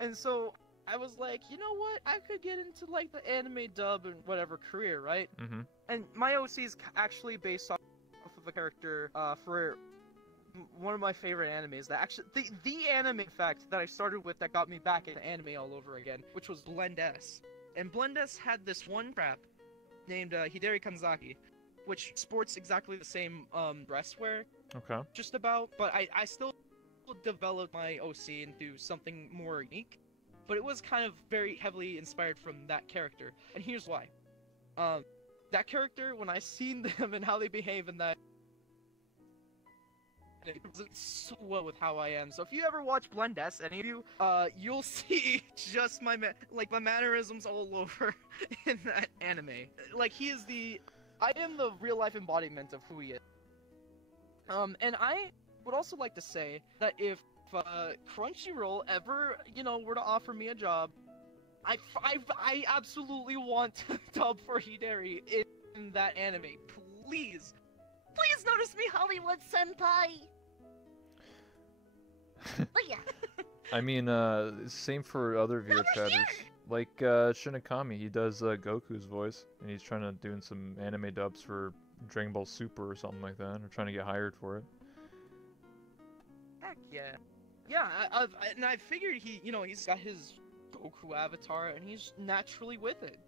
And so I was like, you know what? I could get into like the anime dub and whatever career, right? Mm-hmm. And my OC is actually based off of a character for one of my favorite animes. That actually, the anime, in fact, that I started with that got me back into anime all over again, which was Blend S. And Blend S had this one trap named Hideri Kanzaki, which sports exactly the same breastwear, Okay. just about. But I still developed my OC into something more unique, but it was kind of very heavily inspired from that character, and here's why. That character, when I seen them and how they behave in that, it represents so well with how I am. So if you ever watch Blend S, any of you, you'll see just my mannerisms all over in that anime. Like, I am the real life embodiment of who he is. And I would also like to say that if Crunchyroll ever, were to offer me a job, I absolutely want to dub for Hideri in that anime. Please notice me, Hollywood senpai. But yeah. I mean, same for other VR chatters. Like Shinigami, he does Goku's voice, and he's trying to doing some anime dubs for Dragon Ball Super or something like that, or trying to get hired for it. Heck yeah. Yeah, I figured he's got his Goku avatar, and he's naturally with it.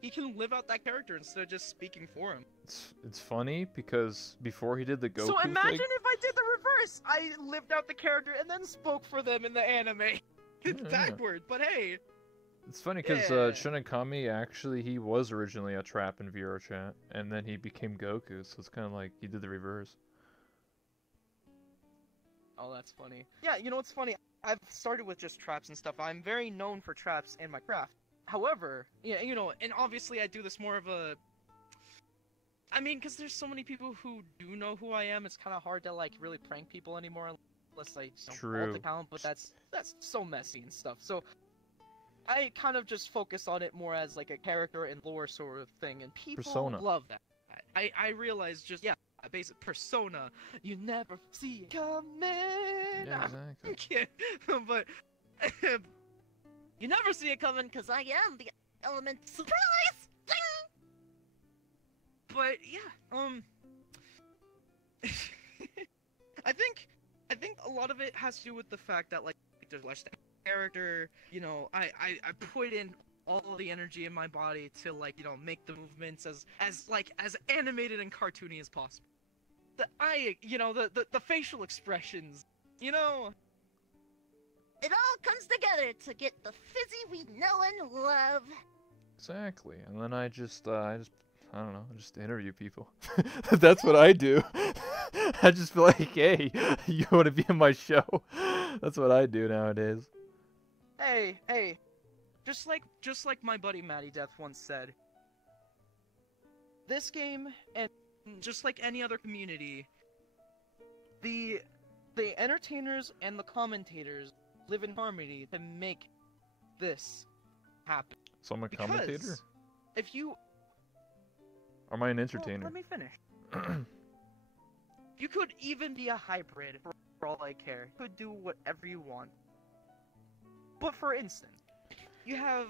He can live out that character instead of just speaking for him. It's funny because before he did the Goku So imagine thing, if I did the reverse. I lived out the character and then spoke for them in the anime. It's backward, but hey. It's funny because Shinigami actually he was originally a trap in VR chat, and then he became Goku, so it's kind of like he did the reverse. Oh, that's funny. Yeah, what's funny? I've started with just traps and stuff. I'm very known for traps and my craft. However, yeah, and obviously I do this more of a... I mean, because there's so many people who do know who I am, it's kind of hard to, like, really prank people anymore unless I don't alt account, but that's so messy and stuff. So, I kind of just focus on it more as, like, a character and lore sort of thing, and people love that. I realize just, basic persona, you never see it coming. Yeah, exactly. But... You never see it coming because I am the element surprise! Ding! But yeah, I think a lot of it has to do with the fact that like there's less character, I put in all the energy in my body to like, make the movements as animated and cartoony as possible. The facial expressions, It all comes together to get the fizzy we know and love. Exactly, and then I just I don't know, just interview people. That's what I do. I just feel like, hey, you want to be in my show? That's what I do nowadays. Hey, just like my buddy Matty Death once said, this game, and just like any other community, the entertainers and the commentators live in harmony to make this happen. So I'm a commentator? If you... Or am I an entertainer? Let me finish. You could even be a hybrid, for all I care. You could do whatever you want. But for instance, you have...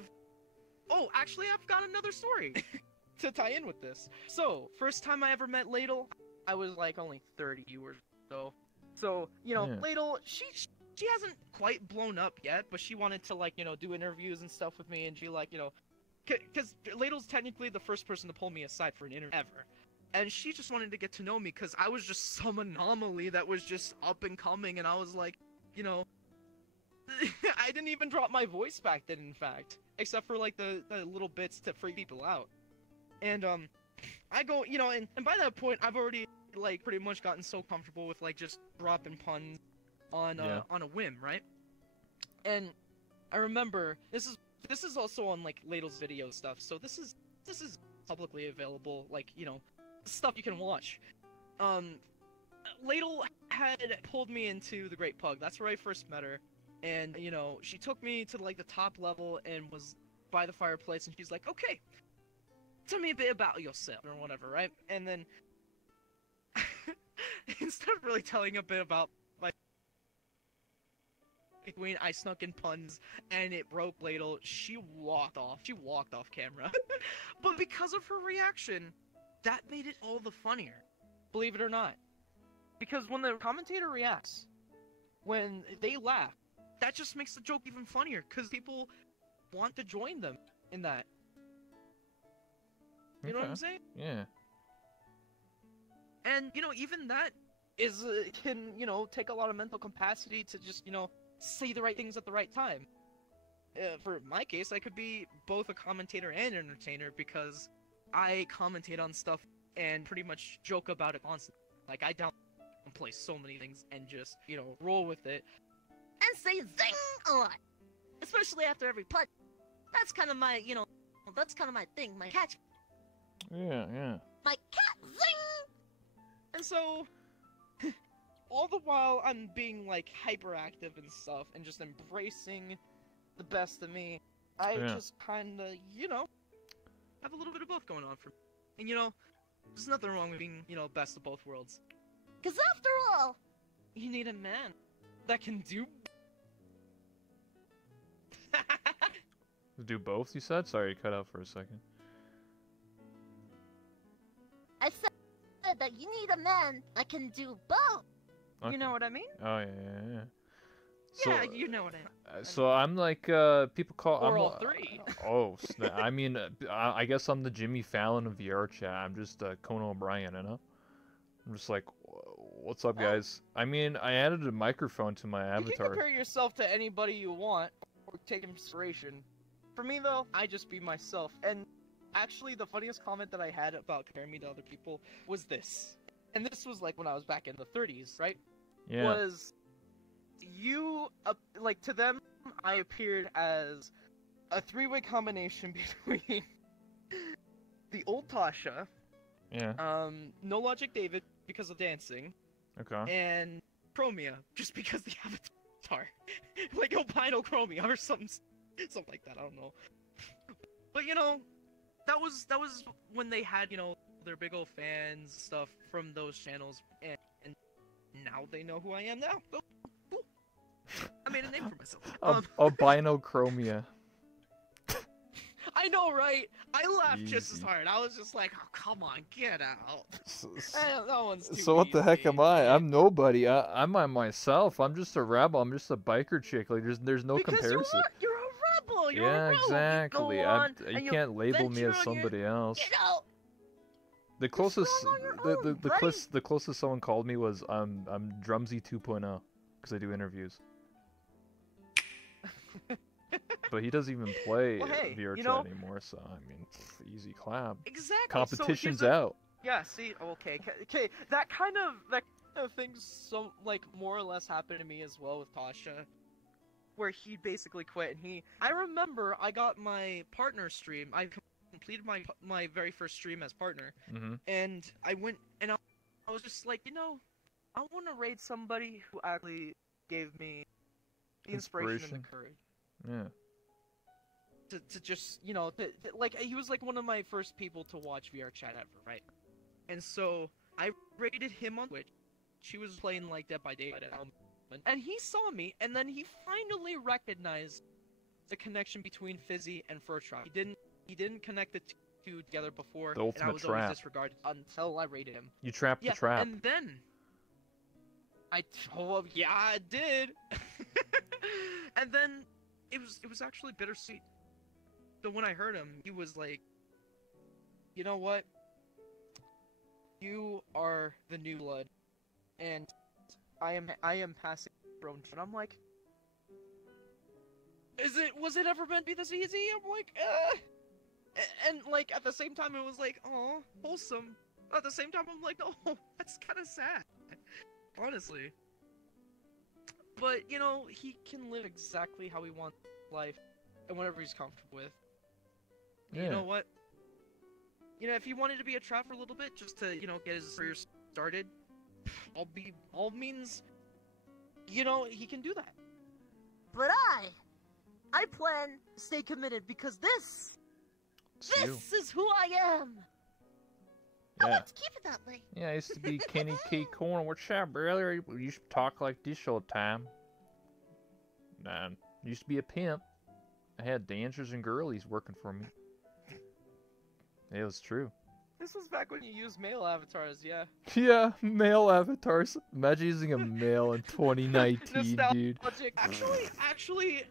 Oh, actually, I've got another story to tie in with this. So, first time I ever met Ladle, I was like only 30 or so. So, Ladle, she hasn't quite blown up yet, but she wanted to, like, do interviews and stuff with me, and she, like, because Ladle's technically the first person to pull me aside for an interview ever. And she just wanted to get to know me, because I was just some anomaly that was just up and coming, and I was like, I didn't even drop my voice back then, in fact. Except for, like, the little bits to freak people out. And, I go, and by that point, I've already, like, pretty much gotten so comfortable with, like, just dropping puns on a whim, right? And I remember this is also on like Ladle's video stuff, so this is publicly available, like, stuff you can watch. Ladle had pulled me into the Great Pug. That's where I first met her, and she took me to like the top level and was by the fireplace, and she's like, "Okay, tell me a bit about yourself," or whatever, right? And then instead of really telling a bit about Queen, I snuck in puns, and it broke Ladle. She walked off camera. But because of her reaction, that made it all the funnier. Believe it or not. Because when the commentator reacts, when they laugh, that just makes the joke even funnier, because people want to join them in that. You know what I'm saying? Yeah. And, even that can, you know, take a lot of mental capacity to just, you know, say the right things at the right time. For my case, I could be both a commentator and an entertainer because I commentate on stuff and pretty much joke about it constantly. Like, I downplay so many things and just, you know, roll with it. And say zing a lot. Especially after every punch. That's kind of my, you know, that's kind of my thing, my catch. Yeah, yeah. My cat zing! And so, all the while I'm being, like, hyperactive and stuff and just embracing the best of me, I just kind of, you know, have a little bit of both going on for me. And, you know, there's nothing wrong with being, you know, best of both worlds. Because after all, you need a man that can do... Do both, you said? Sorry, you cut out for a second. I said that you need a man that can do both. Okay. You know what I mean? Oh, yeah. So, yeah, you know what I mean. So I'm like, people call... Or I'm, all three. Oh, I mean, I guess I'm the Jimmy Fallon of VR chat. I'm just Conan O'Brien, you know? I'm just like, what's up, guys? I mean, I added a microphone to my avatar. You can compare yourself to anybody you want, or take inspiration. For me, though, I just be myself. And actually, the funniest comment that I had about comparing me to other people was this. And this was like when I was back in the 30s, right? Yeah. Was you, like, to them, I appeared as a three-way combination between the old Tasha, No Logic David because of dancing, and Chromia just because the avatar, like albino Chromia or something like that. I don't know, but you know, that was when they had, you know, their big old fans stuff from those channels, and now they know who I am now. So, cool. I made a name for myself. Albino Chromia. I know, right? I laughed just as hard. I was just like, oh, come on, get out. That one's too So what the heck am I? I'm nobody. I'm myself. I'm just a rebel. I'm just a biker chick. Like, there's no comparison. You're a rebel. You're a rebel. Exactly. You can't label me as somebody else. you know, The closest, the closest someone called me was I'm Drumsy 2.0 because I do interviews. But he doesn't even play VR chat anymore, so I mean, easy clap. Exactly. Competition's out. Yeah. See. Okay. That kind of thing, so like more or less happened to me as well with Tasha, where he basically quit, and I remember I got my partner stream. I completed my very first stream as partner, and I went and I was just like, you know, I want to raid somebody who actually gave me the inspiration and the courage. Yeah. To just, you know, like, he was like one of my first people to watch VR chat ever, right? And so I rated him on Twitch. She was playing like Dead by Daylight at that moment, and he saw me, and then he finally recognized the connection between Fizzy and Furtrap. He didn't connect the two together before, the ultimate and I was trap. always disregarded until I rated him. You trapped the trap. And then I did. And then it was actually bittersweet. So when I heard him, he was like, you know what? You are the new blood, and I am passing the throne. And I'm like, was it ever meant to be this easy? I'm like, and like at the same time it was like, oh, wholesome. At the same time I'm like, oh, that's kind of sad, honestly. But you know, he can live exactly how he wants life, and whatever he's comfortable with. Yeah. You know what? You know, if he wanted to be a trap for a little bit, just to, you know, get his career started, all means, you know, he can do that. But I plan to stay committed because this is who I am. Yeah. I want to keep it that way. Yeah, I used to be Kenny K. Corner. What's up, brother? You used to talk like this all the time. Man, used to be a pimp. I had dancers and girlies working for me. It was true. This was back when you used male avatars, yeah. Yeah, male avatars. Imagine using a male in 2019, dude. Actually,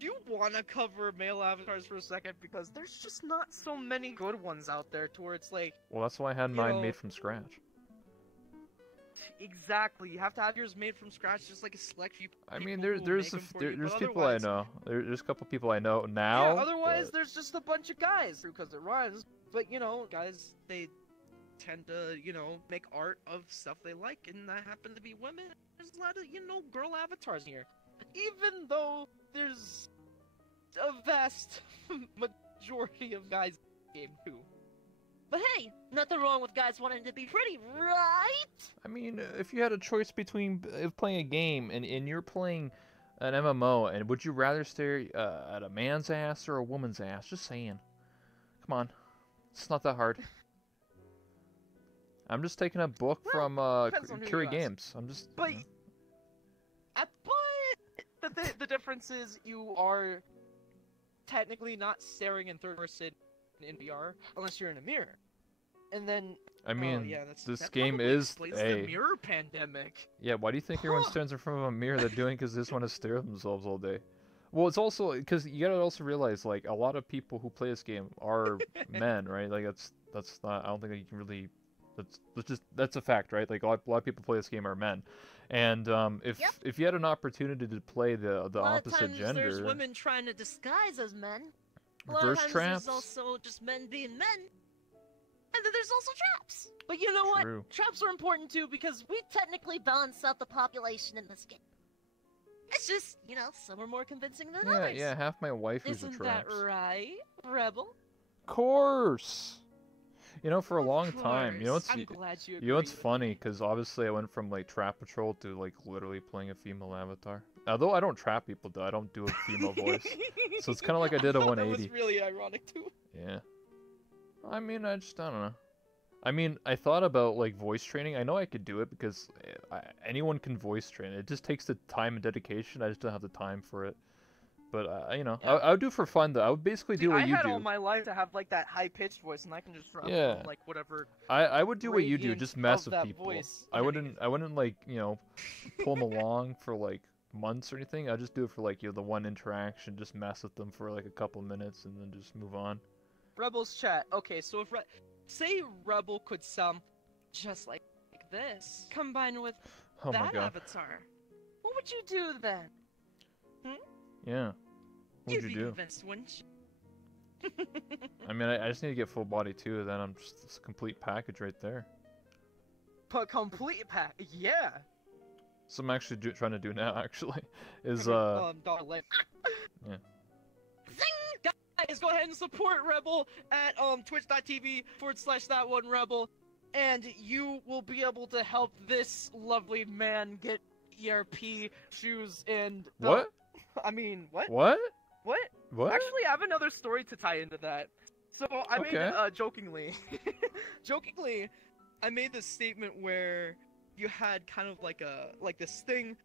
do you want to cover male avatars for a second? Because there's just not so many good ones out there to where it's like... Well, that's why I had mine made from scratch. Exactly. You have to have yours made from scratch, just like a select few people. I mean, who there's make 'em for you, there's but people I otherwise- know. There's a couple people I know now. Yeah, otherwise but- there's just a bunch of guys because it rhymes. But you know, guys, they tend to, you know, make art of stuff they like, and that happen to be women. There's a lot of, you know, girl avatars here. Even though there's a vast majority of guys in the game too. But hey, nothing wrong with guys wanting to be pretty, right? I mean, if you had a choice between playing a game and you're playing an MMO, and would you rather stare at a man's ass or a woman's ass? Just saying. Come on. It's not that hard. I'm just taking a book from depends on who Curie you ask. Games. I'm just... But, you know. the difference is you are technically not staring in third person in VR unless you're in a mirror. And then I mean, yeah, this that game probably is explains a... the mirror pandemic. Yeah, why do you think everyone Huh. stands in front of a mirror? They're doing because they just want to stare at themselves all day. Well, it's also because you gotta also realize, like, a lot of people who play this game are men, right? Like, that's not. I don't think that you can really. That's a fact, right? Like, a lot of people play this game are men, and Yep. if you had an opportunity to play the A lot of opposite times gender, there's women trying to disguise as men. A lot of verse times traps. there's also just men being men. And then there's also traps. But you know True. what? Traps are important too because we technically balance out the population in this game. It's just, you know, some are more convincing than Yeah, others. yeah. Half my wife is a Isn't that traps. right, Rebel? Course. You know, for a Of long time. You know course. what's I'm glad you You know what's agree. funny? Because obviously I went from like Trap Patrol to like literally playing a female avatar. Although I don't trap people, though I don't do a female voice. So it's kind of like I did a thought that 180. was really ironic too. Yeah. I mean, I don't know. I mean, I thought about like voice training. I know I could do it because anyone can voice train. It just takes the time and dedication. I just don't have the time for it. But you know, Yeah. I would do it for fun though. I would basically do what I you had do. all my life to have like that high pitched voice, and I can just drop Yeah. like whatever. I would do what you do, gradient just mess of with that people. voice I wouldn't like, you know, pull them along for like months or anything. I'd just do it for like, you know, the one interaction, just mess with them for like a couple minutes and then just move on. Rebel's chat. Okay, so if say Rebel could sound just like this, combined with Oh my that god. avatar, what would you do then? Yeah. What You'd would be you do? convinced, wouldn't you? I mean, I just need to get full body too, then I'm just it's a complete package right there. But complete pack, yeah. So I'm actually trying to do now, actually, is Dollar Life. Yeah. Zing! Guys, go ahead and support Rebel at twitch.tv/that1Rebel, and you will be able to help this lovely man get ERP shoes and What? I mean, what? What? What? What? Actually, I have another story to tie into that. So I made Okay. jokingly, I made this statement where you had kind of like this thing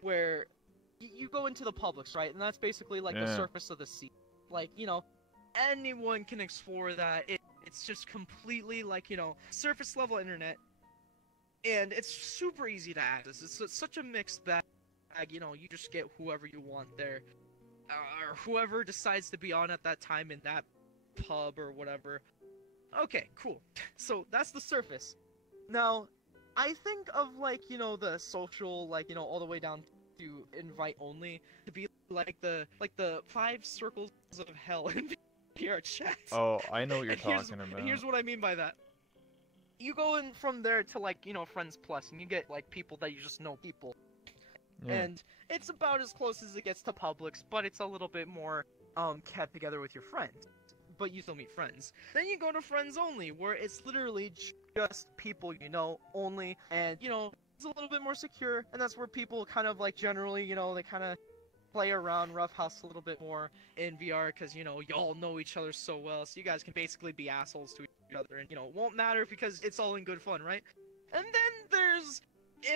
where you go into the Publix, right? And that's basically like the Yeah. surface of the sea. Like, you know, anyone can explore that. It's just completely like, you know, surface level internet. And it's super easy to access. It's such a mixed bag. You know, you just get whoever you want there. Or whoever decides to be on at that time in that pub or whatever. Okay, cool. So that's the surface. Now, I think of like, you know, the social, like, you know, all the way down to invite only to be like the 5 circles of hell in VR chat. Oh, I know what you're And here's- talking about. And here's what I mean by that. You go in from there to like, you know, Friends Plus, and you get like people that you just know people. Yeah. And it's about as close as it gets to Publix, but it's a little bit more kept together with your friends. But you still meet friends. Then you go to Friends Only, where it's literally just people you know only, and you know it's a little bit more secure, and that's where people kind of like generally, you know, they kind of play around roughhouse a little bit more in VR because you know y'all know each other so well, so you guys can basically be assholes to each other, and you know it won't matter because it's all in good fun, right? And then there's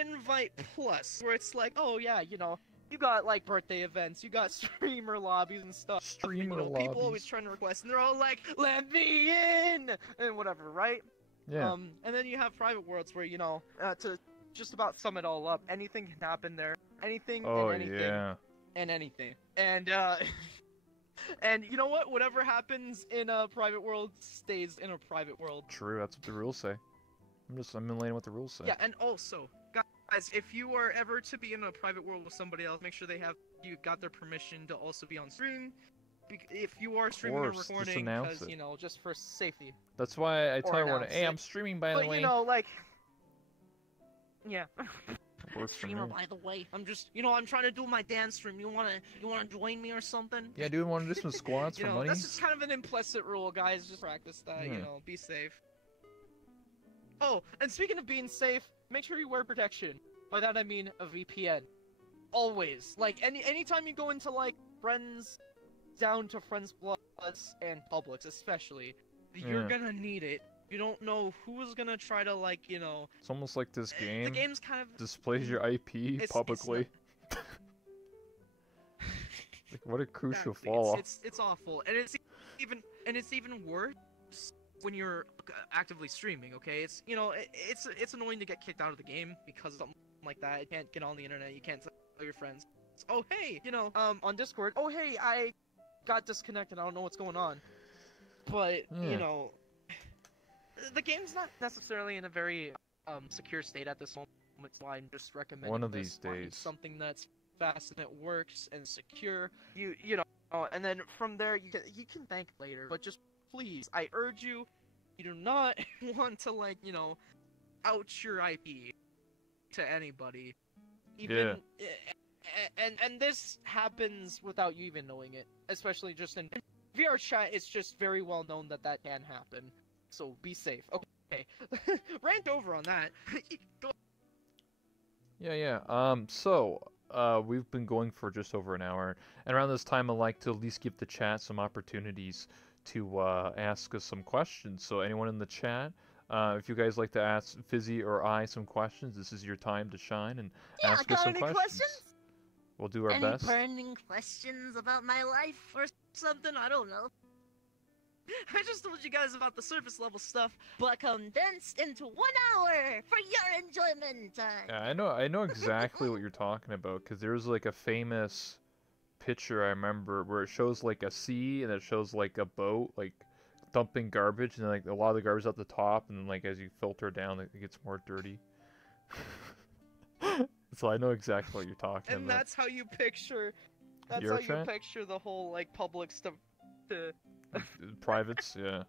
Invite Plus, where it's like, oh yeah, you know, you got like birthday events, you got streamer lobbies and stuff. Streamer you know, people always lobbies. trying to request, and they're all like, "Let me in," and whatever, right? Yeah. And then you have private worlds where you know, to just about sum it all up, anything can happen there, anything Oh and anything yeah. and anything, and and you know what? Whatever happens in a private world stays in a private world. True. That's what the rules say. I'm in line with the rules say. Yeah, and also, Guys, if you are ever to be in a private world with somebody else, make sure you got their permission to also be on stream. If you are streaming or Just recording, announce because it. just for safety. That's why I tell Or everyone, announce hey, it. I'm streaming by But the way. like, yeah. Works for Streamer, me. by the way. I'm just, I'm trying to do my dance stream. You wanna join me or something? Yeah, dude, want to do some squats for money? That's just kind of an implicit rule, guys. Just practice that. Yeah. Be safe. Oh, and speaking of being safe, make sure you wear protection. By that I mean a VPN. Always. Like anytime you go into like friends, down to friends plus and Publix especially, you're gonna need it. You don't know who's gonna try to It's almost like this game. The game's kind of displays your IP publicly. Like, what a crucial flaw. It's awful, and it's even worse when you're actively streaming. Okay, it's annoying to get kicked out of the game because of something like that. You can't get on the internet. You can't tell your friends. Oh hey, on Discord. Oh hey, I got disconnected. I don't know what's going on. But the game's not necessarily in a very secure state at this moment. So I'm just recommending one of these days something that's fast and it works and secure. And then from there you can thank later. But just please, I urge you, you do not want to out your IP to anybody. Even and this happens without you even knowing it. Especially just in VR chat, it's just very well known that can happen. So be safe. Okay. Rant over on that. Go. Yeah. We've been going for just over an hour, and around this time I like to at least give the chat some opportunities to ask us some questions. So anyone in the chat, if you guys like to ask Fizzy or I some questions, this is your time to shine and ask us some questions. We'll do our best. Any burning questions about my life or something? I don't know. I just told you guys about the surface level stuff, but condensed into 1 hour for your enjoyment. Yeah, I know exactly what you're talking about, because there's like a famous picture I remember where it shows like a sea and it shows like a boat like dumping garbage, and like a lot of the garbage at the top, and then like as you filter down it gets more dirty. So I know exactly what you're talking about. And that's how you picture the whole like public stuff to privates, yeah.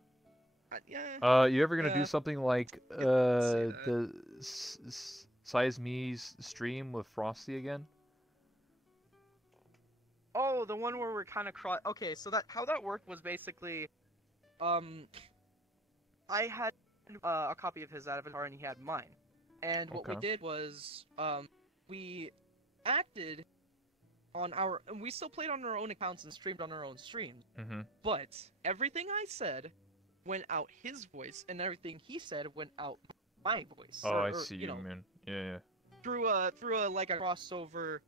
Yeah. You ever gonna do something like the Size Me's stream with Frosty again? Oh, the one where we're kind of Okay, so how that worked was basically, I had a copy of his avatar and he had mine, and what we did was we acted on and we still played on our own accounts and streamed on our own streams. But everything I said went out his voice, and everything he said went out my voice. Oh, I see you mean. Yeah. Through a like a crossover,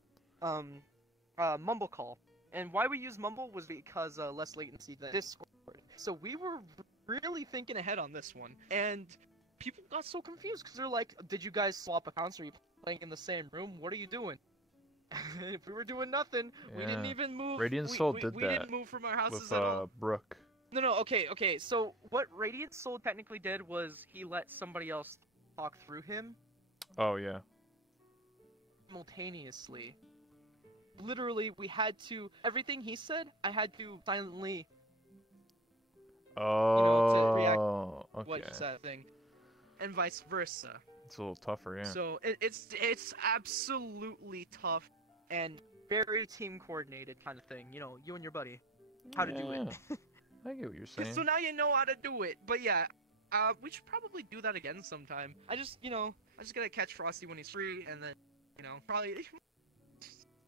Mumble call. And why we use Mumble was because less latency than Discord. So we were really thinking ahead on this one, and people got so confused because they're like, "Did you guys swap accounts? Are you playing in the same room? What are you doing?" If we were doing nothing, we didn't even move. Radiant Soul did that. We didn't move from our houses with, at all. Brooke. No, okay. So what Radiant Soul technically did was he let somebody else talk through him. Oh yeah. Simultaneously. Literally, we had to. Everything he said, I had to silently. To react. What you said, thing, and vice versa. It's a little tougher, yeah. So it's absolutely tough and very team coordinated kind of thing. You and your buddy, how to do it. I get what you're saying. So now you know how to do it. But yeah, we should probably do that again sometime. I just gotta catch Frosty when he's free, and then probably.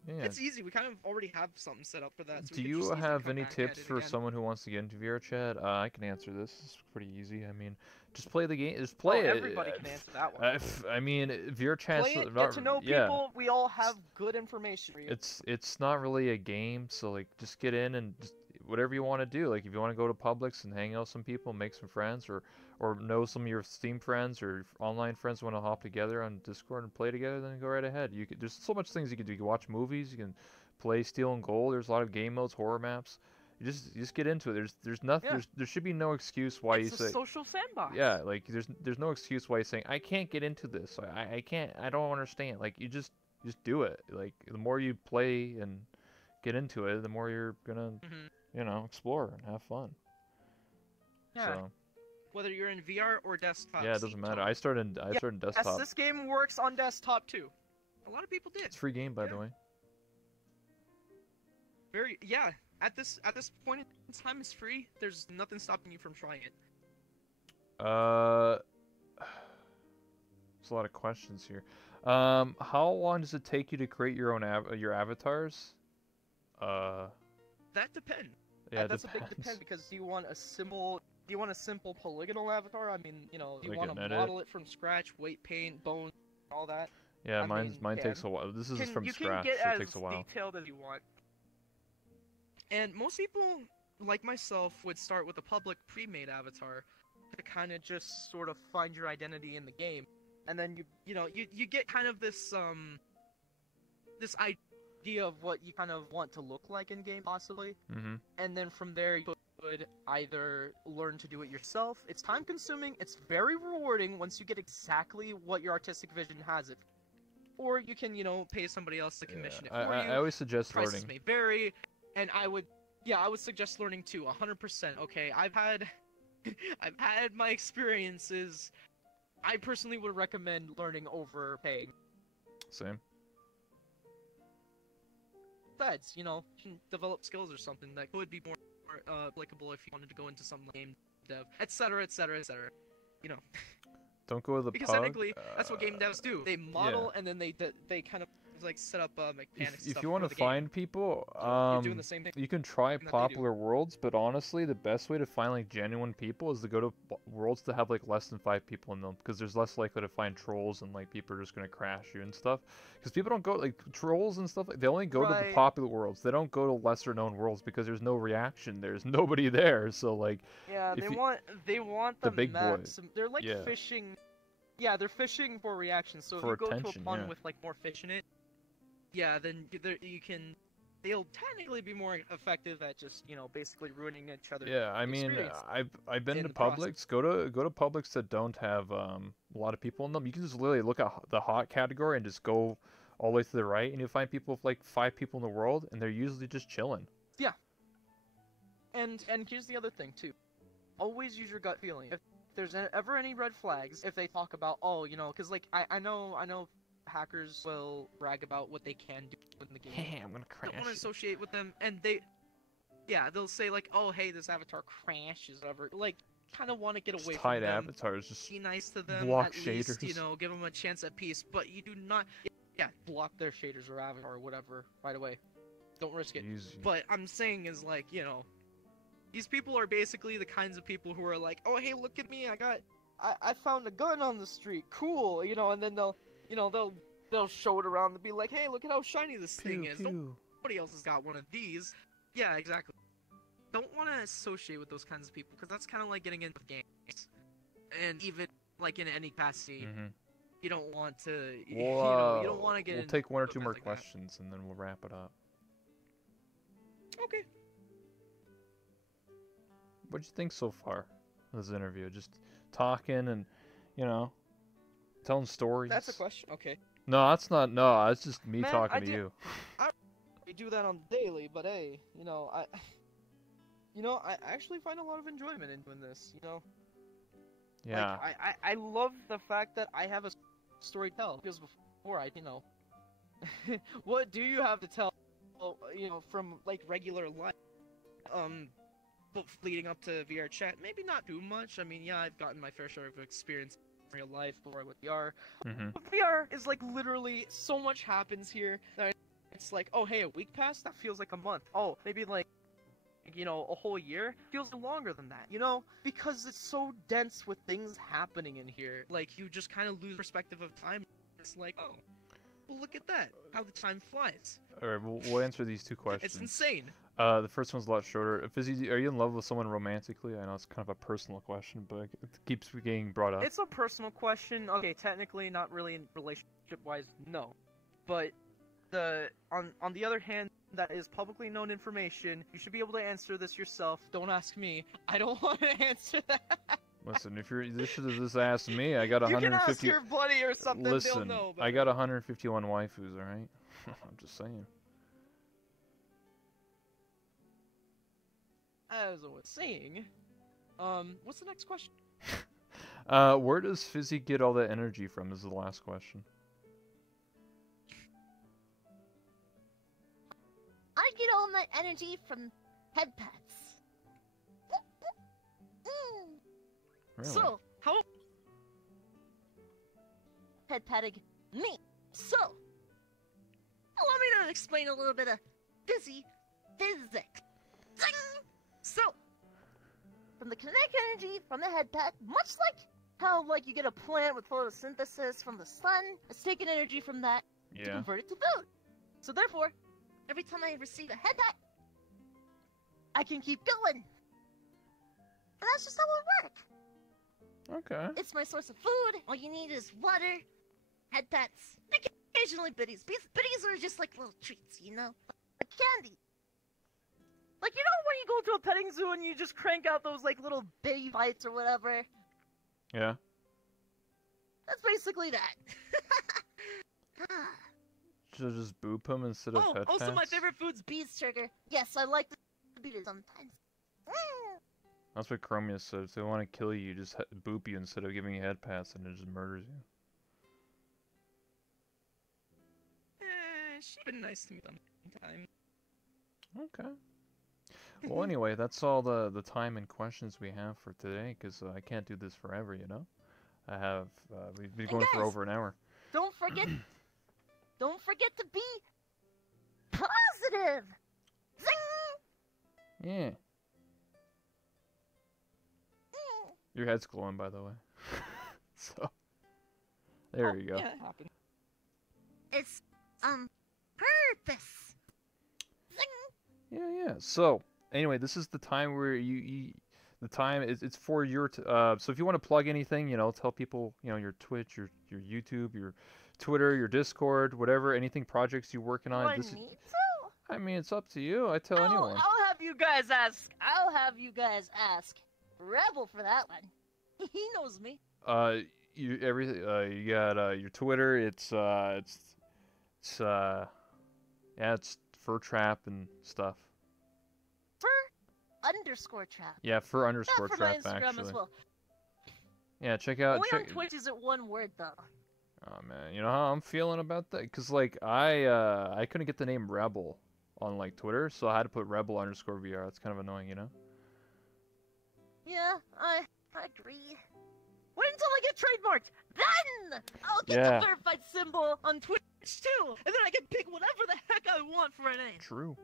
Yeah. It's easy. We kind of already have something set up for that. So do you have any tips for someone who wants to get into VR chat? I can answer this. It's pretty easy. I mean, just play the game. Just play it. Everybody can answer that one. I mean, VR chat. Play it, get to know people. We all have good information. It's not really a game, so like just get in and just whatever you want to do. Like if you want to go to Publix and hang out with some people, make some friends, or know some of your Steam friends or online friends want to hop together on Discord and play together, then go right ahead. There's so much things you can do. You can watch movies, you can play Steel and Gold. There's a lot of game modes, horror maps. You just get into it. There's nothing. Yeah. There should be no excuse why It's you a say. social sandbox. Yeah, like there's no excuse why you're saying I can't get into this. I can't. I don't understand. Like you just do it. Like the more you play and get into it, the more you're gonna explore and have fun. Yeah. So Whether you're in VR or desktop. yeah, it doesn't matter. I started in desktop. Yes, this game works on desktop too. A lot of people did. It's a free game, by the way. At this point in time, it's free. There's nothing stopping you from trying it. There's a lot of questions here. How long does it take you to create your own your avatars? That depends. Yeah, That's depends. a big depend because do you want a simple polygonal avatar? I mean, do you Like want to an model it from scratch, weight paint, bones, all that? Yeah, I mine mean, takes a while. This is from you scratch, can get so it as takes a while. detailed as you want. And most people, like myself, would start with a public pre-made avatar to kind of just sort of find your identity in the game, and then you get kind of this this idea of what you kind of want to look like in game, possibly. Mm-hmm. And then from there you could either learn to do it yourself. It's time consuming, it's very rewarding once you get exactly what your artistic vision has it. Or you can, pay somebody else to commission it for you. I always suggest Prices learning. may vary, and I would suggest learning too, 100%. Okay, I've had my experiences. I personally would recommend learning over paying. Same. Besides, you can develop skills or something that could be more applicable if you wanted to go into some game dev, etc., etc., etc. Don't go to the Because pug. technically, that's what game devs do. They model and then they kind of like set up mechanics. If you want to game. find people, You're doing the same thing. you can try they do. popular worlds, but honestly, the best way to find like genuine people is to go to worlds that have like less than 5 people in them, because there's less likely to find trolls and like people are just gonna crash you and stuff. Because people don't go like trolls and stuff. They only go to the popular worlds. They don't go to lesser known worlds because there's no reaction. There's nobody there. So like. Yeah, they want the big maps. boys. They're like fishing. Yeah, they're fishing for reactions. So for if you go attention, to a pond with like more fish in it, then they'll technically be more effective at just basically ruining each other. Yeah, I mean, I've been in to the process. Publix. Go to Publix that don't have a lot of people in them. You can just literally look at the hot category and just go all the way to the right, and you'll find people with like 5 people in the world, and they're usually just chilling. Yeah. And here's the other thing too. Always use your gut feeling. If there's ever any red flags, if they talk about because like I know hackers will brag about what they can do in the game. Hey, I'm gonna crash. Don't want to associate with them, and they'll say like, oh hey, this avatar crashes, whatever. Like, kind of want to get away Just from hide them. avatars, just Be nice to them. block at shaders. least, give them a chance at peace. But you do not, block their shaders or avatar or whatever right away. Don't risk it. Easy. But I'm saying is like, these people are basically the kinds of people who are like, oh hey, look at me, I found a gun on the street, cool, and then they'll show it around and be like, hey, look at how shiny this thing is. Nobody else has got one of these. Yeah, exactly. Don't want to associate with those kinds of people, because that's kind of like getting into games. And even like in any capacity, you don't want to, you don't want to get We'll into take 1 or 2 more like that. questions, and then we'll wrap it up. Okay. What'd you think so far of this interview? Just talking and, telling stories. That's a question. Okay. No, that's not. No, it's just me Man, talking to you. I do that on daily, but hey, I actually find a lot of enjoyment in doing this. Yeah. Like, I love the fact that I have a story to tell, because before what do you have to tell, from like regular life, but leading up to VR chat, maybe not too much. I mean, yeah, I've gotten my fair share of experience in real life before with VR. But VR is like literally so much happens here that it's like, oh hey, a week passed? That feels like a month. Oh, maybe like a whole year feels longer than that, because it's so dense with things happening in here. Like, you just kind of lose perspective of time. It's like, oh, well, look at that, how the time flies. Alright, we'll answer these 2 questions. It's insane. The first one's a lot shorter. Fizzy, are you in love with someone romantically? I know it's kind of a personal question, but it keeps getting brought up. It's a personal question. Okay, technically, not really in relationship-wise, no. But on the other hand, that is publicly known information. You should be able to answer this yourself. Don't ask me. I don't want to answer that. Listen, if you're this should have just asked me. I got You can 150. ask your buddy or something. Listen, they'll know. But... I got 151 waifus. All right. I'm just saying. As I was saying, what's the next question? Where does Fizzy get all that energy from? Is the last question. I get all my energy from head pats. Really? So, how? Head patting me. So, allow me to explain a little bit of physics. Zing! So, from the kinetic energy from the head pat, much like how you get a plant with photosynthesis from the sun, it's taking energy from that to Yeah. convert it to food. So therefore, every time I receive a head pat, I can keep going. And that's just how it works. Okay. It's my source of food. All you need is water, head pats, and occasionally biddies. Biddies are just like little treats, you know? Like candy. Like, you know when you go to a petting zoo and you just crank out those, little baby bites or whatever? Yeah. That's basically that. Should just boop him instead of head also my pats? favorite food's bees sugar. Yes, I like to beat it sometimes. That's what Chromia said. If they want to kill you, you just boop you instead of giving you head pats, and it just murders you. She's been nice to me sometimes. Okay. Well, anyway, that's all the time and questions we have for today, because I can't do this forever, you know? I have, we've been going for guys, over an hour. Don't forget to be positive! Zing! Yeah. Your head's glowing, by the way. So, there you go. Yeah, it happened. It's, purpose! Zing! Yeah. So, anyway, this is the time where the time it's for your so if you want to plug anything, you know, tell people, you know, your Twitch, your YouTube, your Twitter, your Discord, whatever, anything projects you're working on. Do I need to? I mean, it's up to you. I tell anyone. I'll have you guys ask Rebel for that one. He knows me. You got your Twitter. It's Furtrap and stuff. _trap. Yeah, _trap For my Instagram actually. as well. Yeah, check out. Only on Twitch is it one word though. Oh man, you know how I'm feeling about that? Cause I couldn't get the name Rebel on Twitter, so I had to put Rebel_VR. It's kind of annoying, you know. Yeah, I agree. Wait until I get trademarked. Then I'll get Yeah. the verified symbol on Twitch too, and then I can pick whatever the heck I want for a name. True.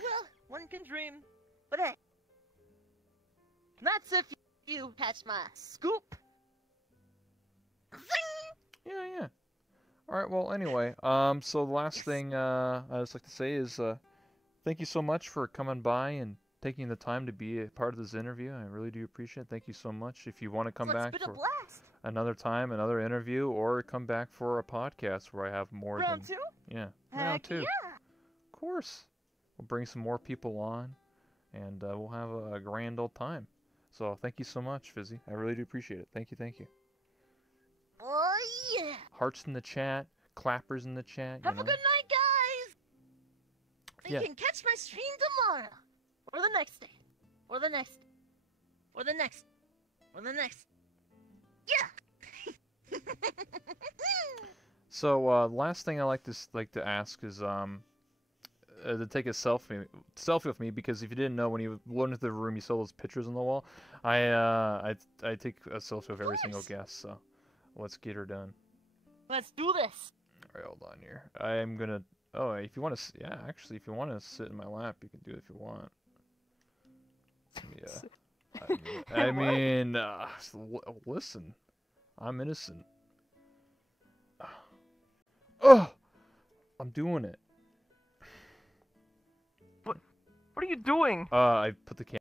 Well, one can dream, but hey, that's if you catch my scoop. Zing! Yeah. All right. Well, anyway, so the last thing I just like to say is thank you so much for coming by and taking the time to be a part of this interview. I really do appreciate it. Thank you so much. If you want to come back It's been for a blast. another time, another interview, or come back for a podcast where I have more Round than 2? yeah, Heck round 2. yeah. Of course. We'll bring some more people on, and we'll have a grand old time. So thank you so much, Fizzy. I really do appreciate it. Thank you. Oh yeah. Hearts in the chat, clappers in the chat. Have you a know. good night, guys. Yeah. You can catch my stream tomorrow, or the next day, or the next, or the next, or the next. Yeah. So last thing I like to ask is to take a selfie with me, because if you didn't know, when you went into the room, you saw those pictures on the wall. I take a selfie with every single guest. So let's get her done. Let's do this. All right, hold on here. I'm gonna. Oh, if you want to, yeah, actually, if you want to sit in my lap, you can do it if you want. Yeah. I mean, listen, I'm innocent. Oh, I'm doing it. What are you doing? I put the camera.